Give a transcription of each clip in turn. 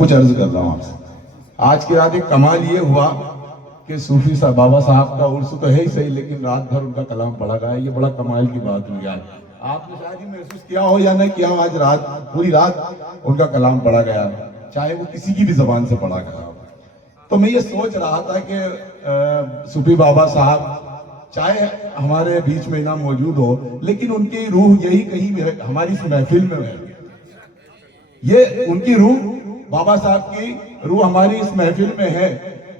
کچھ عرض کر رہا ہوں آپ سے. آج کی رات ایک کمال یہ ہوا کہ صوفی صاحب بابا صاحب کا عرس تو ہے ہی صحیح، لیکن رات بھر ان کا کلام پڑھا گیا. یہ بڑا کمال کی بات ہوئی آج. آپ نے شاید ہی محسوس کیا ہو یا نہ کیا ہو، آج رات پوری رات ان کا کلام پڑھا گیا، چاہے وہ کسی کی بھی زبان سے پڑھا گیا. تو میں یہ سوچ رہا تھا کہ صوفی بابا صاحب چاہے ہمارے بیچ میں نہ موجود ہو، لیکن ان کی روح یہی کہیں بھی ہے، ہماری اس محفل میں ہے. یہ ان کی روح، بابا صاحب کی روح ہماری اس محفل میں ہے.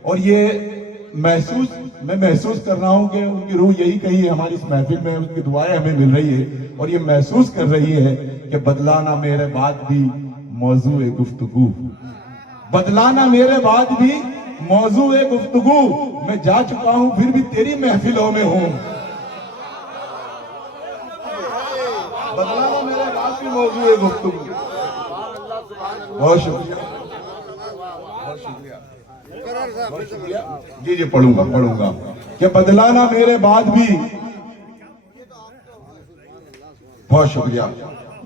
اور یہ میں محسوس کر رہا ہوں کہ ان کی روح یہی کہیں ہماری اس محفل میں، ان کی دعائیں ہمیں مل رہی ہے. اور یہ محسوس کر رہی ہے کہ بدلانا میرے بعد بھی موضوع گفتگو، بدلانا میرے بعد بھی موضوع گفتگو، میں جا چکا ہوں پھر بھی تیری محفلوں میں ہوں. بدلانا میرے بعد بھی موضوع گفتگو. بہت شکریہ، بہت شکریہ. جی پڑھوں گا کہ بدلانا میرے بعد بھی، بہت شکریہ،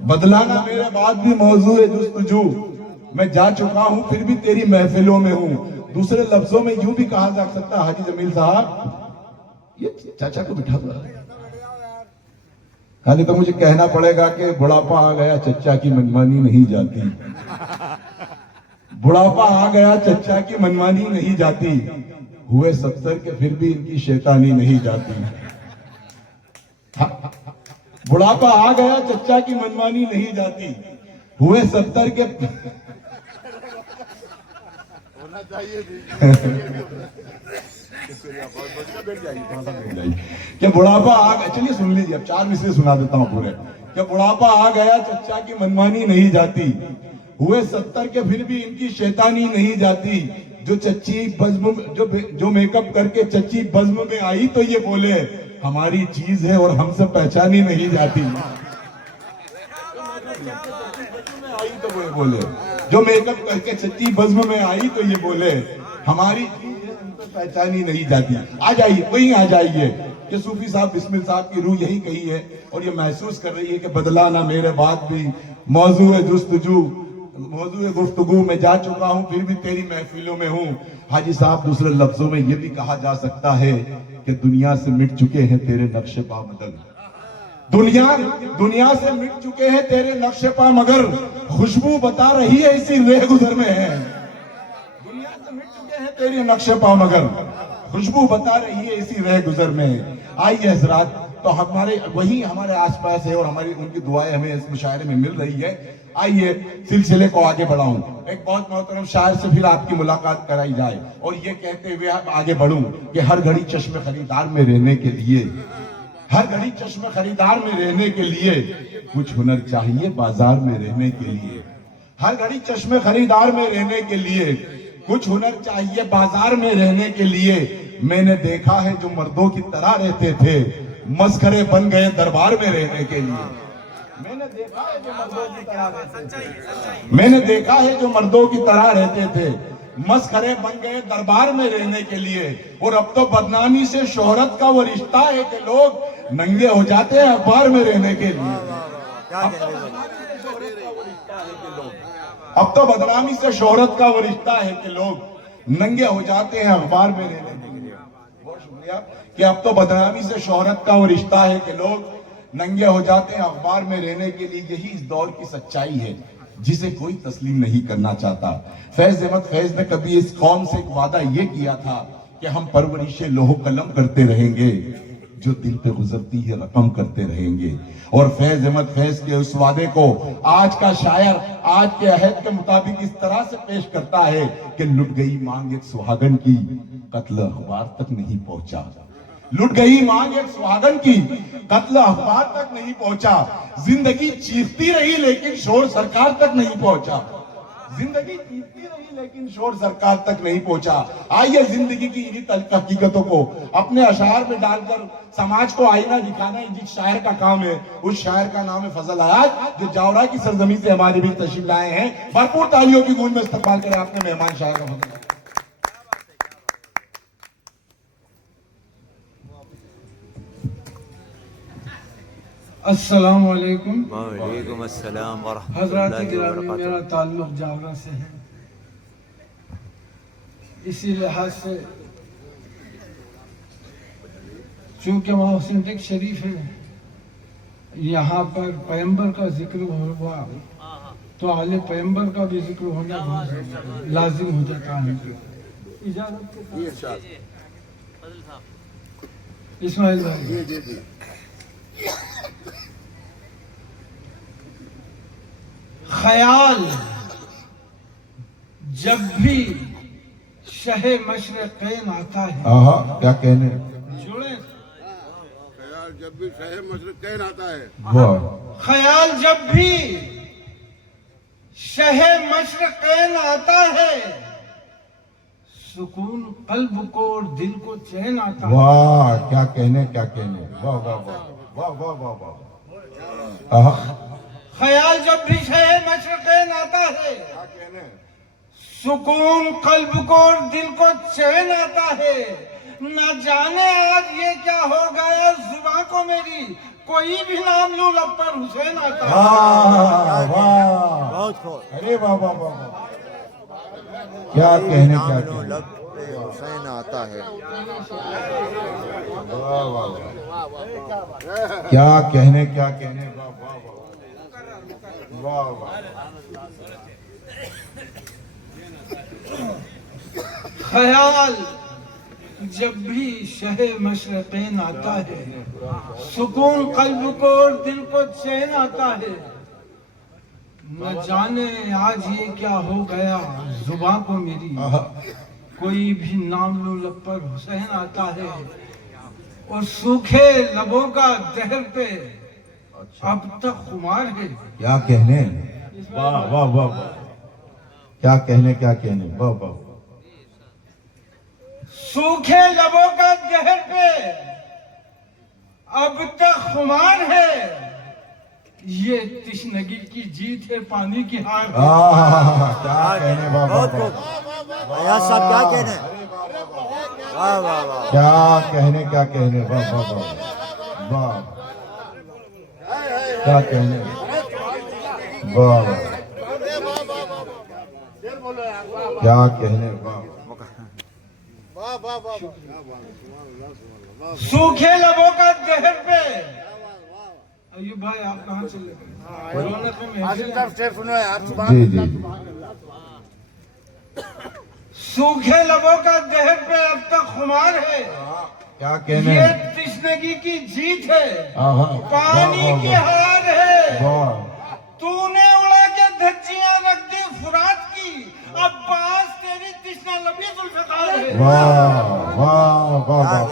بدلانا میرے بعد بھی موضوع جستجو، میں جا چکا ہوں پھر بھی تیری محفلوں میں ہوں. دوسرے لفظوں میں یوں بھی کہا جا سکتا ہے حاجی جمیل صاحب، یہ چاچا کو بٹھا دو یعنی تو مجھے کہنا پڑے گا کہ بڑھاپا آ گیا چچا کی منمانی نہیں جاتی. بڑھاپا آ گیا چچا کی منمانی نہیں جاتی، ہوئے 70 کے پھر بھی ان کی شیطانی نہیں جاتی. بڑھاپا آ گیا چچا کی منمانی نہیں جاتی، ہوئے 70 کے کہ بڑھاپا آ گیا، چلیے سن لیجیے، اب 4 مصرے سنا دیتا ہوں پورے. کہ بڑھاپا آ گیا چچا کی منمانی نہیں جاتی، ہوئے 70 کے پھر بھی ان کی شیطانی نہیں جاتی. جو چچی بزم جو میک اپ کر کے چچی بزم میں آئی تو یہ بولے ہماری چیز ہے اور ہم سے پہچانی نہیں جاتی. جو میک اپ کر کے چچی بزم میں آئی تو یہ بولے ہماری چیز ہے ہم سے پہچانی نہیں جاتی. آ جائیے، وہیں آ جائیے کہ صوفی صاحب بسمل صاحب کی روح یہی کہی ہے اور یہ محسوس کر رہی ہے کہ بدلانا میرے بعد بھی موضوع جستجو، موضوع گفتگو، میں جا چکا ہوں پھر بھی تیری محفلوں میں ہوں. حاجی صاحب دوسرے لفظوں میں یہ بھی کہا جا سکتا ہے کہ دنیا سے مٹ چکے ہیں تیرے نقش پا مگر، دنیا سے مٹ چکے ہیں تیرے نقش پا مگر، خوشبو بتا رہی ہے اسی رہ گزر میں ہے. دنیا سے مٹ چکے ہیں تیرے نقش پا مگر، خوشبو بتا رہی ہے اسی رہ گزر میں. آئیے حضرات، تو وہی ہمارے آس پاس ہے اور ہماری ان کی دعائیں ہمیں اس مشاعرے میں مل رہی ہے. آئیے سلسلے کو آگے بڑھاؤں، ایک بہت محترم شاعر سے پھر آپ کی ملاقات کرائی جائے اور یہ کہتے ہوئے آپ آگے بڑھوں کہ ہر گھڑی چشم خریدار میں رہنے کے لیے، ہر گھڑی چشم خریدار میں رہنے کے لیے کچھ ہنر چاہیے بازار میں رہنے کے لیے. ہر گھڑی چشم خریدار میں رہنے کے لیے کچھ ہنر چاہیے بازار میں رہنے کے لیے. میں نے دیکھا ہے جو مردوں کی طرح رہتے تھے مسخرے بن گئے دربار میں رہنے کے لیے. میں نے دیکھا ہے جو مردوں کی طرح رہتے تھے، میں نے دیکھا ہے جو مردوں کی طرح رہتے تھے مسخرے بن گئے دربار میں رہنے کے لیے. اور اب تو بدنامی سے شہرت کا وہ رشتہ ہے کہ لوگ ننگے ہو جاتے ہیں اخبار میں رہنے کے لیے. اب تو بدنامی سے شہرت کا وہ رشتہ ہے کہ لوگ ننگے ہو جاتے ہیں اخبار میں رہنے کے لیے. بہت شکریہ. کہ اب تو بدنامی سے شہرت کا وہ رشتہ ہے کہ لوگ ننگے ہو جاتے ہیں اخبار میں رہنے کے لیے. یہی اس دور کی سچائی ہے جسے کوئی تسلیم نہیں کرنا چاہتا. فیض احمد فیض نے کبھی اس قوم سے ایک وعدہ یہ کیا تھا کہ ہم پرورش لوح قلم کرتے رہیں گے، جو دل پہ گزرتی ہے رقم کرتے رہیں گے. اور فیض احمد فیض کے اس وعدے کو آج کا شاعر آج کے عہد کے مطابق اس طرح سے پیش کرتا ہے کہ لٹ گئی مانگ ایک سہاگن کی، قتل اخبار تک نہیں پہنچا. لٹ گئی مانگ ایک سہاگن کی، قتل اخبار تک نہیں پہنچا. زندگی چیختی رہی لیکن شور سرکار تک نہیں پہنچا. زندگی چیختی رہی لیکن شور سرکار تک نہیں پہنچا. آئیے زندگی کی انہی تلخ حقیقتوں کو اپنے اشعار میں ڈال کر سماج کو آئینہ دکھانا جس شاعر کا کام ہے، اس شاعر کا نام ہے فضل حیات، جو جاورا کی سرزمین سے ہمارے بھی تشریف لائے ہیں. بھرپور تالیوں کی گونج میں استقبال کریں آپ نے مہمان شاعر کا. فضل السلام علیکم. وعلیکم السلام ورحمۃ حضرات اللہ گرامی، وبرکاتہ. میرا تعلق جاورا سے ہے اسی لحاظ سے چونکہ وہاں اوتھینٹک شریف ہے، یہاں پر پیغمبر کا ذکر ہوا تو آل پیغمبر کا بھی ذکر ہونا لازم ہو جاتا ہے۔ اجازت کے ساتھ اسماعیل بھائی، خیال جب بھی شہ مشرقین آتا ہے، کیا کہنے، جوڑیں، خیال جب بھی شہ مشرقین آتا ہے، خیال جب بھی شہ مشرقین آتا ہے، سکون قلب کو اور دل کو چین آتا ہے۔ واہ کیا کہنے، کیا کہنے، واہ واہ واہ واہ واہ واہ واہ، خیال جب بھی شہ مشرقین آتا ہے، کیا کہنے، سکون قلب کو اور دل کو چین آتا ہے۔ نہ جانے آج یہ کیا ہو گیا زباں کو میری، کوئی بھی نام لوں لب پر حسین آتا ہے۔ واہ واہ، ارے واہ واہ واہ، کیا کہنے، کیا کہنے، لب پہ حسین آتا ہے، واہ واہ واہ، کیا کہنے، کیا کہنے، واہ واہ واہ، واہ واہ، خیال جب بھی شہ مشرقین آتا ہے، سکون قلب کو اور دل کو چین آتا ہے۔ نہ جانے آج یہ کیا ہو گیا زباں کو میری، کوئی بھی نام لوں لب پر حسین آتا ہے۔ اور سوکھے لبوں کا دہر پہ اب تک خمار ہے۔ کیا کہنے، واہ واہ واہ واہ، کیا کہنے، کیا کہنے، واہ واہ، سوکھے لبوں کا دہر پہ اب تک خمار ہے، یہ تشنگی کی جیت ہے، پانی کی ہار ہے۔ کیا کہنے، واہ واہ واہ، ایاز صاحب کیا کہنے، واہ واہ واہ، کیا کہنے، کیا کہنے، واہ واہ واہ واہ، کیا کہنے، واہ واہ، کیا کہنے، واہ، سوکھے لبوں کا دہر پہ، ایوب بھائی آپ کہاں چلے گئے؟ رونق محفل ہے۔ جی جی، سوکھے لبوں کا دہر پہ اب تک خمار ہے، کیا کہنے، یہ تشنگی کی جیت ہے، پانی کی ہار ہے۔ واہ، تو نے اڑا کے دھجیاں رکھ دی فرات کی، اب باس تیری تشنا لبی ذوالفقار ہے۔ واہ واہ واہ واہ،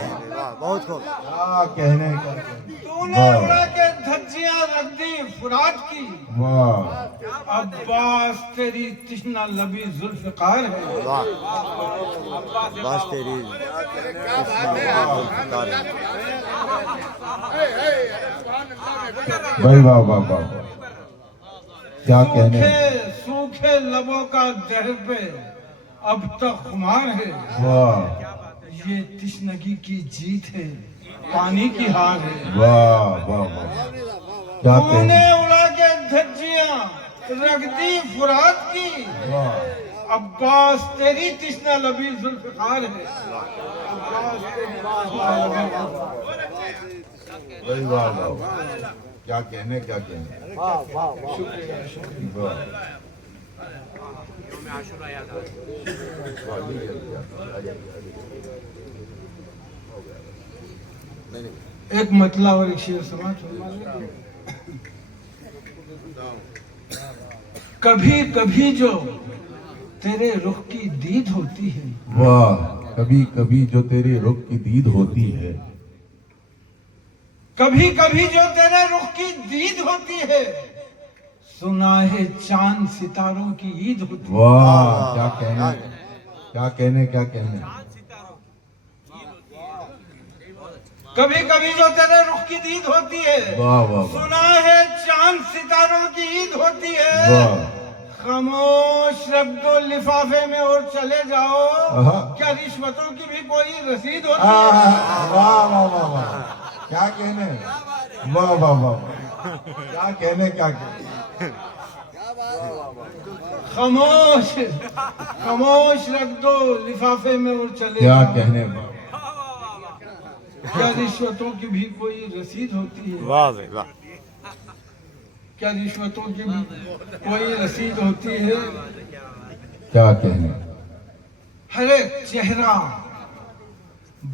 بہت خوب، کیا کہنے، کیا کہنے، تو نے اڑا کے دھجیاں رکھ دی فرات کی، واہ، اب باس تیری تشنا لبی ذوالفقار ہے۔ بس تیری بھائی واہ واہ واہ واہ، کیا کہنے، سوکھے لبوں کا دہر پہ اب تک خمار ہے، واہ یہ تشنگی کی جیت ہے، پانی کی ہار ہے۔ واہ واہ واہ، کیا تو کہنے، نے اڑا کے دھجیاں رکھ دی فرات کی، واہ، عباس تیری تشنا لبی ذوالفقار ہے۔ عباس تیری تشنا لبی ذوالفقار ہے۔ بھائی واہ واہ واہ، کیا کہنے، کیا کہنے، واہ، ایک مطلع اور ایک شعر سماعت فرما لیں۔ کبھی کبھی جو تیرے رخ کی دید ہوتی ہے، واہ، کبھی کبھی جو تیرے رخ کی دید ہوتی ہے، کبھی کبھی جو تیرے رخ کی دید ہوتی ہے، سنا ہے چاند ستاروں کی عید ہوتی ہے۔ واہ، کیا کہنے، کیا کہنے، کیا کہنے، کبھی کبھی جو تیرے رخ کی دید ہوتی ہے، واہ واہ واہ، سنا ہے چاند ستاروں کی عید ہوتی ہے۔ واہ، خاموش رکھ دو لفافے میں اور چلے جاؤ، آہا، کیا رشوتوں کی بھی کوئی رسید ہوتی واہ ہے؟ واہ واہ واہ، کیا کہنے، واہ واہ واہ، کیا کہنے، کیا کہنے، خاموش خاموش رکھ دو لفافے میں اور چلے کیا جاؤ۔ کہنے کیا رشوتوں کی بھی کوئی رسید ہوتی ہے؟ واہ بھائی واہ کیا رشوتوں کی بھی کوئی رسید ہوتی ہے؟ کیا کہنے ہر ایک چہرہ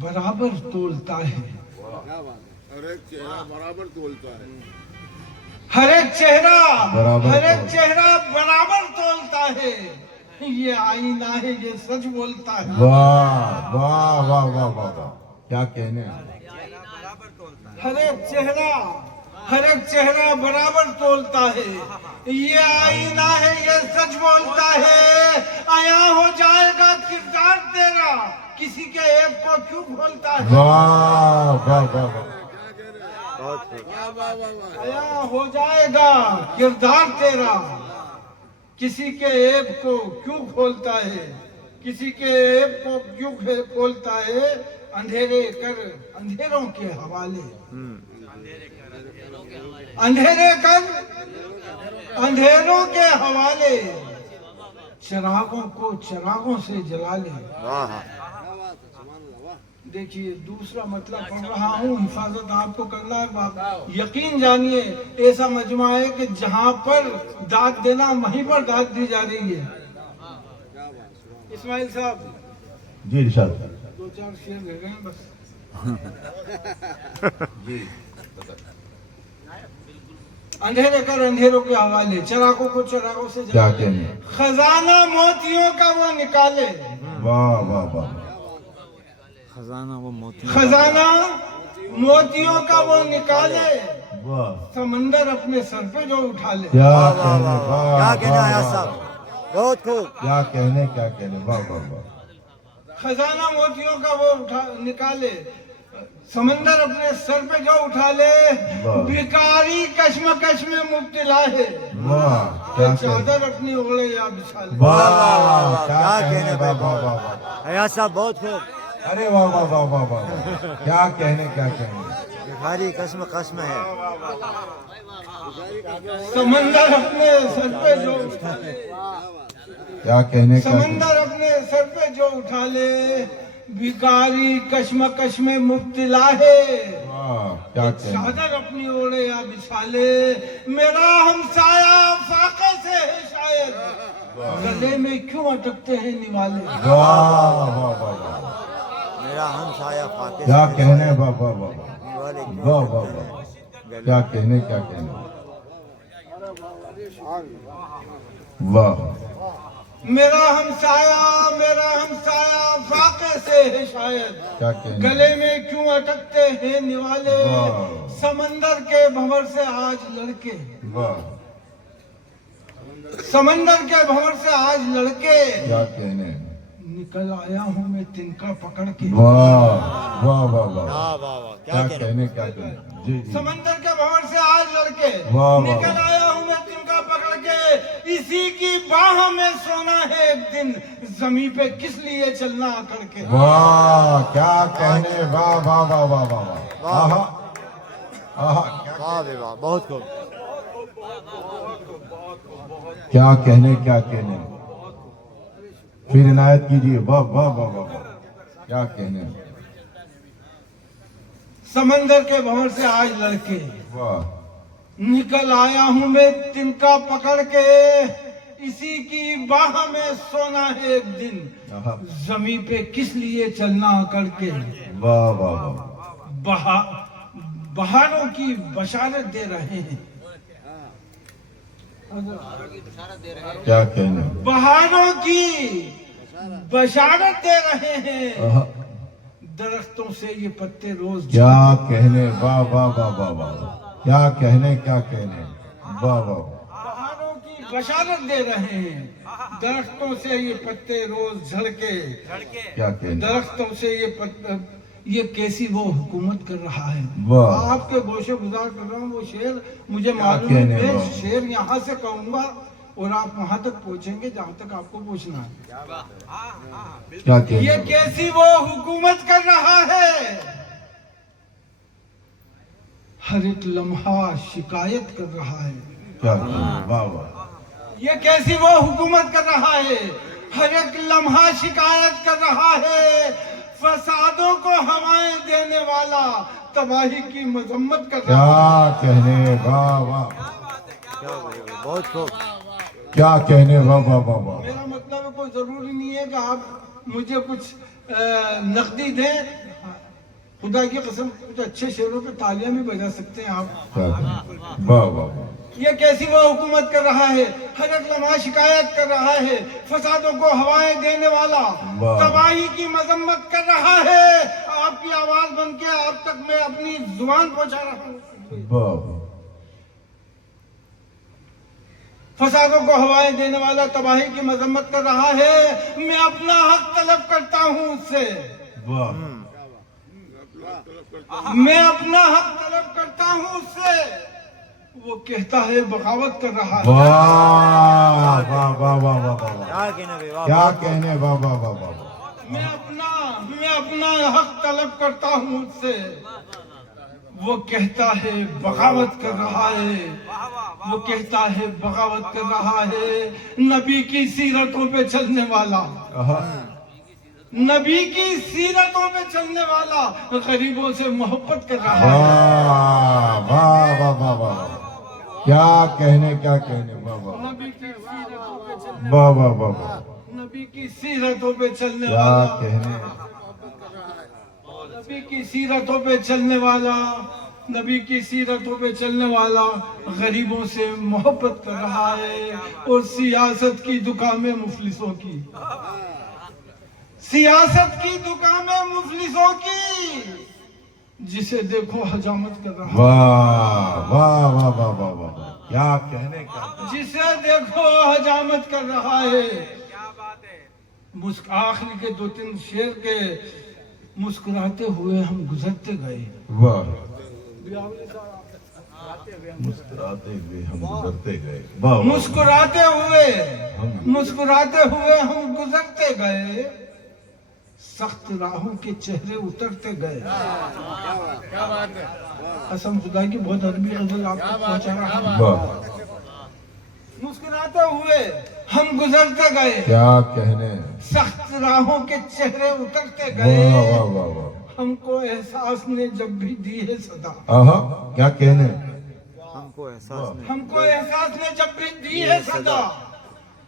برابر تولتا ہے، ہر ایک چہرہ برابر تولتا ہے، یہ آئینہ ہے، یہ سچ بولتا ہے۔ واہ واہ واہ واہ واہ واہ کیا کہنے ہر ایک چہرہ برابر تولتا ہے، یہ آئینہ ہے، یہ سچ بولتا ہے۔ عیاں ہو جائے گا کردار تیرا، کسی کے عیب کو کیوں کھولتا ہے؟ واہ واہ واہ واہ عیاں ہو جائے گا کردار تیرا، کسی کے عیب کو کیوں کھولتا ہے؟ کسی کے عیب کو کیوں کھولتا ہے؟ اندھیرے کر اندھیروں کے حوالے، اندھیرے کر اندھیروں کے حوالے، چراغوں کو چراغوں سے جلا لے۔ دیکھیے دوسرا مطلب پڑھ رہا ہوں، حفاظت آپ کو کرنا ہے باپ، یقین جانیے ایسا مجمع ہے کہ جہاں پر داد دینا وہیں پر داد دی جا رہی ہے۔ اسماعیل صاحب جی ارشاد 2-4 شعر رہ گئے ہیں بس۔ اندھیرے کر اندھیروں کے حوالے، چراغوں کو چراغوں سے جلا کیا لے، کہنے خزانہ موتیوں کا وہ نکالے، واہ واہ واہ خزانہ وہ موتی خزانہ موتیوں کا وہ نکالے، واہ سمندر اپنے سر پہ جو اٹھا لے۔ کیا کہنے واہ کیا کہنا واہ آیا واہ صاحب بہت خوب کیا کہنے واہ واہ واہ خزانہ موتیوں کا وہ نکالے، سمندر اپنے سر پہ جو اٹھا لے، واہ۔ بیکاری کشمکش میں مبتلا ہے، واہ کیا کہنے چادر اپنی اوڑھے یا بچھا لے۔ واہ کیا کیا کہنے کہنے بھائی واہ واہ واہ ایاز صاحب بہت خوب ارے واہ واہ واہ واہ واہ کیا کہنے بھاری قسم قسم ہے سمندر اپنے سر پہ جو اٹھا لے، کیا کہنے سمندر اپنے سر پہ جو اٹھا لے، بیکاری کشمکش میں مبتلا ہے، واہ کیا کہنے چادر اپنی اوڑھے یا بچھا لے، میرا ہمسایہ فاقے سے ہے شاید، گلے میں کیوں اٹکتے ہیں نوالے۔ واہ واہ واہ واہ میرا ہم سایہ فاتح کیا کہنے واہ واہ واہ والے واہ واہ واہ کیا کہنے واہ میرا ہمسایہ فاقے سے ہے شاید، کیا کہنے گلے میں کیوں اٹکتے ہیں نوالے، واہ۔ سمندر کے بھنور سے آج لڑکے، واہ سمندر کے بھنور سے آج لڑکے، کیا کہنے نکل آیا ہوں میں تنکا پکڑ کے، واہ واہ واہ واہ واہ واہ واہ کیا کہنے جی جی سمندر کے بھنور سے آج لڑکے، واہ واہ۔ نکل آیا ہوں میں تنکا پکڑ کے، اسی کی باہوں میں سونا ہے ایک دن، زمین پہ کس لیے چلنا اکڑ کے۔ واہ کیا کہنے واہ واہ واہ واہ واہ واہ آہا آہا واہ بے واہ بہت خوب کیا کہنے پھر عنایت کیجیے واہ واہ واہ واہ کیا کہنے سمندر کے بھنور سے آج لڑکے، واہ نکل آیا ہوں میں تنکا پکڑ کے، اسی کی باہ میں سونا ہے ایک دن، آہا زمین پہ کس لیے چلنا اکڑ کے۔ واہ واہ واہ بہاروں کی بشارت دے رہے ہیں، کیا کہنے بہاروں کی بشارت دے رہے ہیں، آہا درختوں سے یہ پتے روز کیا کہنے واہ واہ واہ واہ واہ کیا کہنے واہ واہ بہاروں کی بشارت دے رہے ہیں، درختوں سے یہ پتے روز جھڑکے، کیا کہنے درختوں سے یہ کیسی وہ حکومت کر رہا ہے۔ واہ آپ کے گوشے گزار کر رہا ہوں، وہ شعر مجھے معلوم کہنے ہے، واہ۔ شعر یہاں سے کہوں گا اور آپ وہاں تک پہنچیں گے جہاں تک آپ کو پہنچنا ہے۔ کیا یہ کہنے کیسی وہ حکومت کر رہا ہے، ہر ایک لمحہ شکایت کر رہا ہے، کیا کہنے واہ واہ یہ کیسی وہ حکومت کر رہا ہے، ہر ایک لمحہ شکایت کر رہا ہے، فسادوں کو ہوائیں دینے والا تباہی کی مذمت کر رہا کیا کہنے، واہ واہ، بہت خوب. کیا کہنے، واہ واہ واہ واہ. میرا مطلب ہے کوئی ضروری نہیں ہے کہ آپ مجھے کچھ نقدی دیں، خدا کی قسم کچھ اچھے شعروں پہ تالیاں بھی بجا سکتے ہیں آپ. واہ واہ واہ. یہ کیسی وہ حکومت کر رہا ہے، ہر ایک لمحہ شکایت کر رہا ہے، فسادوں کو ہوائیں دینے والا واہ. تباہی کی مذمت کر رہا ہے. آپ کی آواز بن کے آپ تک میں اپنی زبان پہنچا رہا ہوں. واہ. فسادوں کو ہوائیں دینے والا تباہی کی مذمت کر رہا ہے، میں اپنا حق طلب کرتا ہوں اس سے. واہ. میں اپنا حق طلب کرتا ہوں اس سے، وہ کہتا ہے بغاوت کر رہا ہے. واہ واہ واہ واہ واہ واہ. کیا کہنے بھائی، واہ. کیا کہنے، واہ واہ واہ واہ. میں اپنا حق طلب کرتا ہوں اس سے، وہ کہتا ہے بغاوت کر رہا ہے. وہ کہتا ہے بغاوت کر رہا ہے. نبی کی سیرتوں پہ چلنے والا، نبی کی سیرتوں پہ چلنے والا غریبوں سے محبت کر رہا ہے. واہ واہ واہ واہ واہ. کیا کہنے، کیا کہنے، واہ واہ نبی کی سیرتوں پہ چلنے واہ واہ واہ واہ. نبی کی سیرتوں پہ چلنے کیا والا، کہنے. نبی کی سیرتوں پہ چلنے والا، نبی کی سیرتوں پہ چلنے والا غریبوں سے محبت کر رہا ہے. اور سیاست کی دکان میں مفلسوں کی، سیاست کی دکان میں مفلسوں کی، جسے دیکھو حجامت کر رہا ہے. واہ واہ واہ واہ واہ واہ. کیا کہنے، کیا کہنے. جسے دیکھو حجامت کر رہا ہے. آخری کے 2-3 شعر کے مسکراتے ہوئے ہم گزرتے گئے. واہ. مسکراتے ہوئے ہم گزرتے گئے. واہ. مسکراتے ہوئے ہم گزرتے گئے، سخت راہوں کے چہرے اترتے گئے. قسم خدا کی بہت عربی غزل آپ کو پہنچا رہا ہوں. واہ. مسکراتے ہوئے ہم گزرتے گئے، کیا کہنے. سخت راہوں کے چہرے اترتے واہ گئے. واہ واہ واہ. ہم کو احساس نے جب بھی دی ہے صدا، آہا. کیا کہنے. ہم کو احساس نہیں. ہم کو احساس نے جب بھی دی ہے صدا،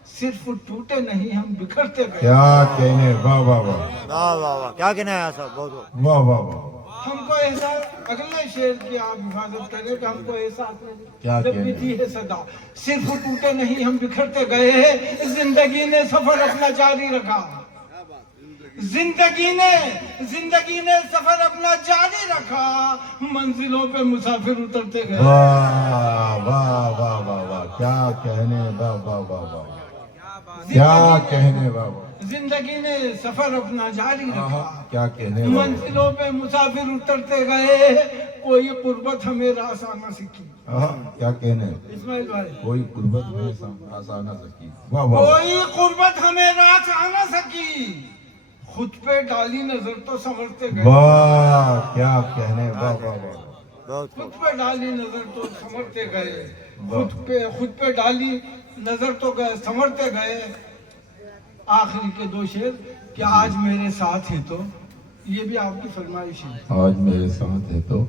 صرف ٹوٹے نہیں ہم بکھرتے گئے. کیا کہنے. واہ واہ واہ. واہ واہ واہ. کیا کہنا ہے صاحب، بہت بہت. واہ واہ واہ. ہم کو احساس، اگلے شعر کی آپ حفاظت کریں کہ ہم کو احساس کیا نے جب بھی کہنے. دی ہے صدا، صرف ٹوٹے نہیں ہم بکھرتے گئے. زندگی نے سفر اپنا جاری رکھا، زندگی نے سفر اپنا جاری رکھا، منزلوں پہ مسافر اترتے گئے. واہ واہ واہ واہ واہ. کیا کہنے. واہ واہ واہ واہ. کیا کہنے. واہ واہ. زندگی نے سفر اپنا جاری رکھا، آہا. کیا کہنے. منزلوں پہ مسافر اترتے گئے. کوئی قربت ہمیں راس آنا سیکھی. آہا. کیا کہنے. اسماعیل بھائی، کوئی قربت میں آسانہ سکی. واہ واہ. کوئی قربت ہمیں راس آنا سکی، خود پہ ڈالی نظر تو سنورتے گئے. واہ. کیا کہنے. واہ واہ واہ. بہت خوب. خود پہ ڈالی نظر تو سنورتے گئے. خود پہ ڈالی نظر تو سنورتے گئے. آخری کے 2 شعر کہ آج میرے ساتھ ہے تو، یہ بھی آپ کی فرمائش ہے. آج میرے ساتھ ہے تو.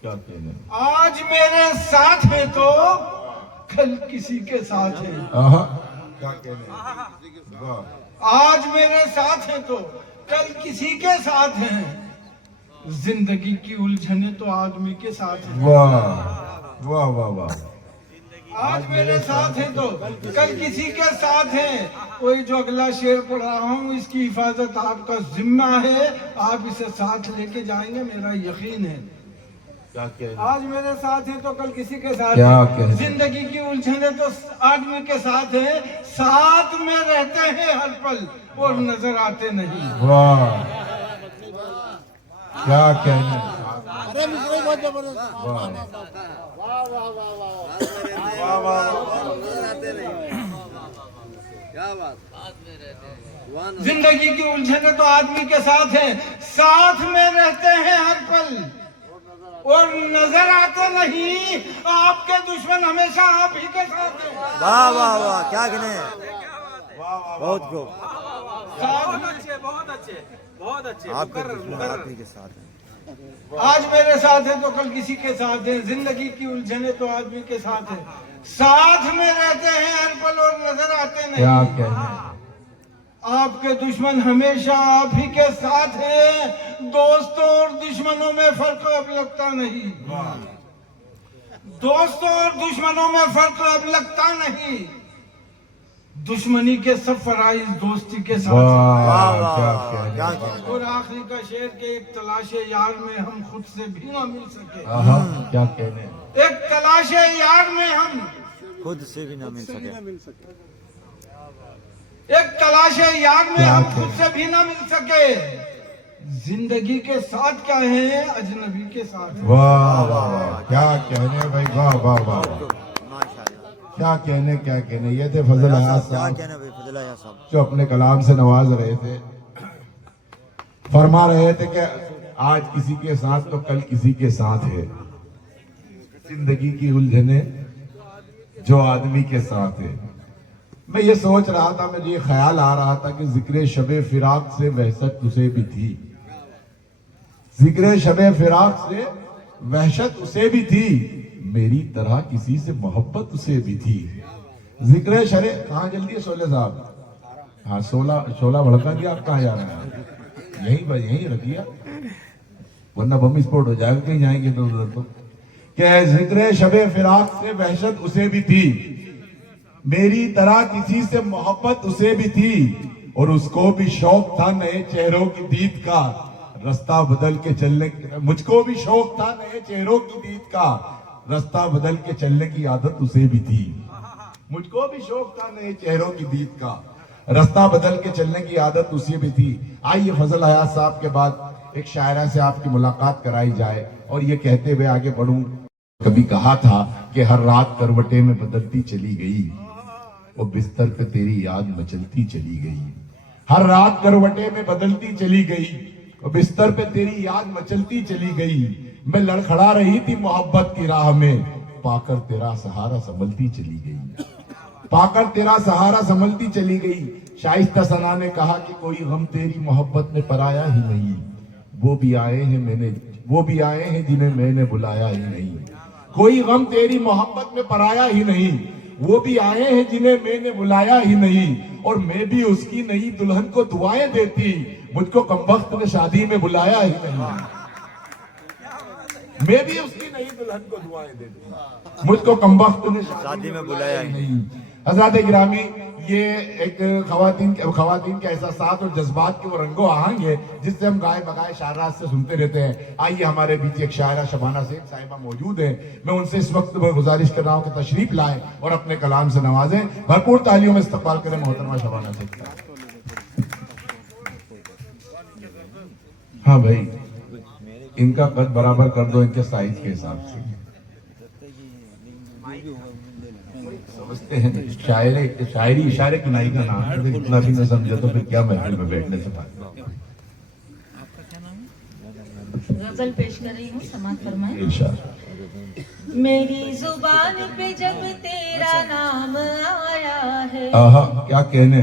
کیا کہنے. آج میرے ساتھ ہے تو کل کسی کے ساتھ ہے. آہا. کیا کہنے. واہ. آج میرے ساتھ ہے تو کل کسی کے ساتھ ہیں. زندگی کی الجھنیں تو آدمی کے ساتھ ہیں. واہ واہ واہ واہ. آج میرے ساتھ ہیں تو کل کسی کے ساتھ ہیں. کوئی جو اگلا شعر پڑھ رہا ہوں اس کی حفاظت آپ کا ذمہ ہے، آپ اسے ساتھ لے کے جائیں گے، میرا یقین ہے. کیا کہنے. آج میرے ساتھ ہیں تو کل کسی کے ساتھ کیا ہیں. کہنے. زندگی کی الجھنیں تو آدمی کے ساتھ ہیں، ساتھ میں رہتے ہیں ہر پل اور نظر آتے نہیں. واہ. کیا کہنے. زندگی کی الجھنیں تو آدمی کے ساتھ ہیں، ساتھ میں رہتے ہیں ہر پل اور نظر آتے نہیں، آپ کے دشمن ہمیشہ آپ ہی کے ساتھ ہیں۔ واہ واہ واہ کیا کہنے بہت خوب آپ کے دشمن آپ ہی کے ساتھ ہیں آج میرے ساتھ ہے تو کل کسی کے ساتھ ہے، زندگی کی الجھنیں تو آدمی کے ساتھ ہے، ساتھ میں رہتے ہیں ہر پل اور نظر آتے کیا نہیں۔ کہنے آپ کے دشمن ہمیشہ آپ ہی کے ساتھ ہیں، دوستوں اور دشمنوں میں فرق اب لگتا نہیں، دوستوں اور دشمنوں میں فرق اب لگتا نہیں، دشمنی کے سب فرائض دوستی کے ساتھ ہیں۔ واہ واہ واہ کیا کہنے اور آخری کا شعر کے ایک تلاش یار میں ہم خود سے بھی نہ مل سکے، کیا کہنے ایک تلاش یار میں ہم خود سے بھی نہ مل سکے ایک تلاش یار میں ہم خود سے بھی نہ مل سکے، زندگی کے ساتھ کیا ہے اجنبی کے ساتھ ہے۔ واہ واہ واہ کیا کہنے بھائی واہ واہ واہ ماشاء اللہ کیا کہنے یہ تھے فضل حیات کیا صاحب کہنا بھائی فضل حیات صاحب جو اپنے کلام سے نواز رہے تھے، فرما رہے تھے کہ آج کسی کے ساتھ تو کل کسی کے ساتھ ہے، زندگی کی الجھنیں جو آدمی کے ساتھ ہے۔ میں یہ سوچ رہا تھا، مجھے یہ خیال آ رہا تھا کہ ذکر شب فراق سے وحشت اسے بھی تھی، ذکر شب فراق سے وحشت اسے بھی تھی، میری طرح کسی سے محبت اسے بھی تھی۔ ذکر شرے کہاں جلدی ہے شولے صاحب؟ ہاں شولہ بھڑکا دیا، آپ کہاں جا رہے ہیں؟ یہیں رکھیے ورنہ بم اسپورٹ ہو جائے گا، کہیں جائیں گے تو ادھر تو کہ ذکر شب فراق سے وحشت اسے بھی تھی، میری طرح کسی سے محبت اسے بھی تھی، اور اس کو بھی شوق تھا نئے چہروں کی دید کا، رستہ بدل کے چلنے مجھ کو بھی شوق تھا نئے چہروں کی دید کا، رستہ بدل کے چلنے کی عادت اسے بھی تھی، مجھ کو بھی شوق تھا نئے چہروں کی دید کا، رستہ بدل کے چلنے کی عادت اسے بھی تھی۔ آئیے فضل حیات صاحب کے بعد ایک شاعرہ سے آپ کی ملاقات کرائی جائے، اور یہ کہتے ہوئے آگے بڑھوں، کبھی کہا تھا کہ ہر رات کروٹیں میں بدلتی چلی گئی، وہ بستر پہ تیری یاد مچلتی چلی گئی، ہر رات کروٹیں میں بدلتی چلی گئی، وہ بستر پہ تیری یاد مچلتی چلی گئی، میں لڑکھڑا رہی تھی محبت کی راہ میں، پا کر تیرا سہارا سنبھلتی چلی گئی، پا کر تیرا سہارا سنبھلتی چلی گئی۔ شائستہ ثنا نے کہا کہ کوئی غم تیری محبت میں پرایا ہی نہیں، وہ بھی آئے ہیں جنہیں میں نے بلایا ہی نہیں، کوئی غم تیری محبت میں پرایا ہی نہیں، وہ بھی آئے ہیں جنہیں میں نے بلایا ہی نہیں، اور میں بھی اس کی نئی دلہن کو دعائیں دیتی، مجھ کو کمبخت نے شادی میں بلایا ہی نہیں، میں بھی اس کی نئی دلہن کو دعائیں دیتی، مجھ کو کمبخت نے شادی میں بلایا ہی نہیں۔ حضرات گرامی، یہ ایک خواتین کے احساسات اور جذبات کے وہ رنگ و آہنگ ہے جس سے ہم گائے بگائے شاعرات سے سنتے رہتے ہیں۔ آئیے ہمارے بیچ ایک شاعرہ شبانہ سید صاحبہ موجود ہیں، میں ان سے اس وقت گزارش کر رہا ہوں کہ تشریف لائیں اور اپنے کلام سے نوازیں، بھرپور تالیوں میں استقبال کریں محترمہ شبانہ سید کا۔ ہاں بھائی، ان کا قد برابر کر دو ان کے سائز کے حساب سے، سمجھتے ہیں شاعری اشارے کنائی کا نام ہے، اتنا بھی نہ سمجھے تو پھر کیا محفل میں بیٹھنے سے فائدہ۔ غزل پیش کر رہی ہوں، سماعت فرمائیں۔ ارشاد۔ میری زبان پہ جب تیرا نام آیا ہے، آہا کیا کہنے،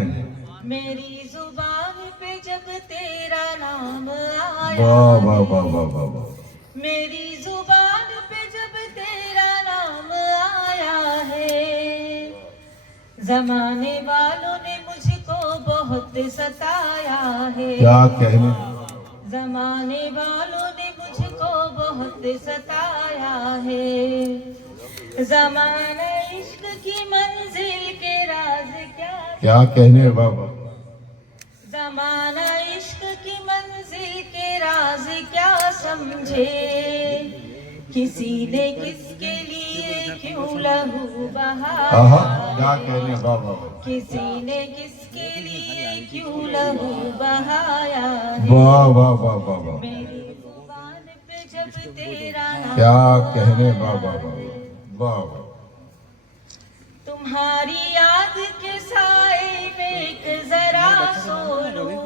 میری زبان پہ جب تیرا نام واہ آیا واہ ہے، واہ واہ واہ واہ، میری زبان پہ جب تیرا نام آیا ہے، زمانے والوں نے مجھ کو بہت ستایا ہے، کیا کہنے، زمانے والوں نے مجھ کو بہت ستایا ہے، زمانہ عشق کی منزل کے راز کیا کہنے، واہ واہ، زمانہ عشق کی منزل کے راز کیا سمجھے، کسی نے کس کے لیے کیوں لہو آہا بہایا کیا ہے، کہنے، واہ واہ واہ، کسی نے کس کے لیے کیوں لہو بہایا ہے، واہ واہ واہ واہ واہ، میری زبان پہ جب تیرا نام کیا کہنے، واہ واہ واہ واہ واہ، تمہاری یاد کے سائے میں ایک ذرا سو لوں،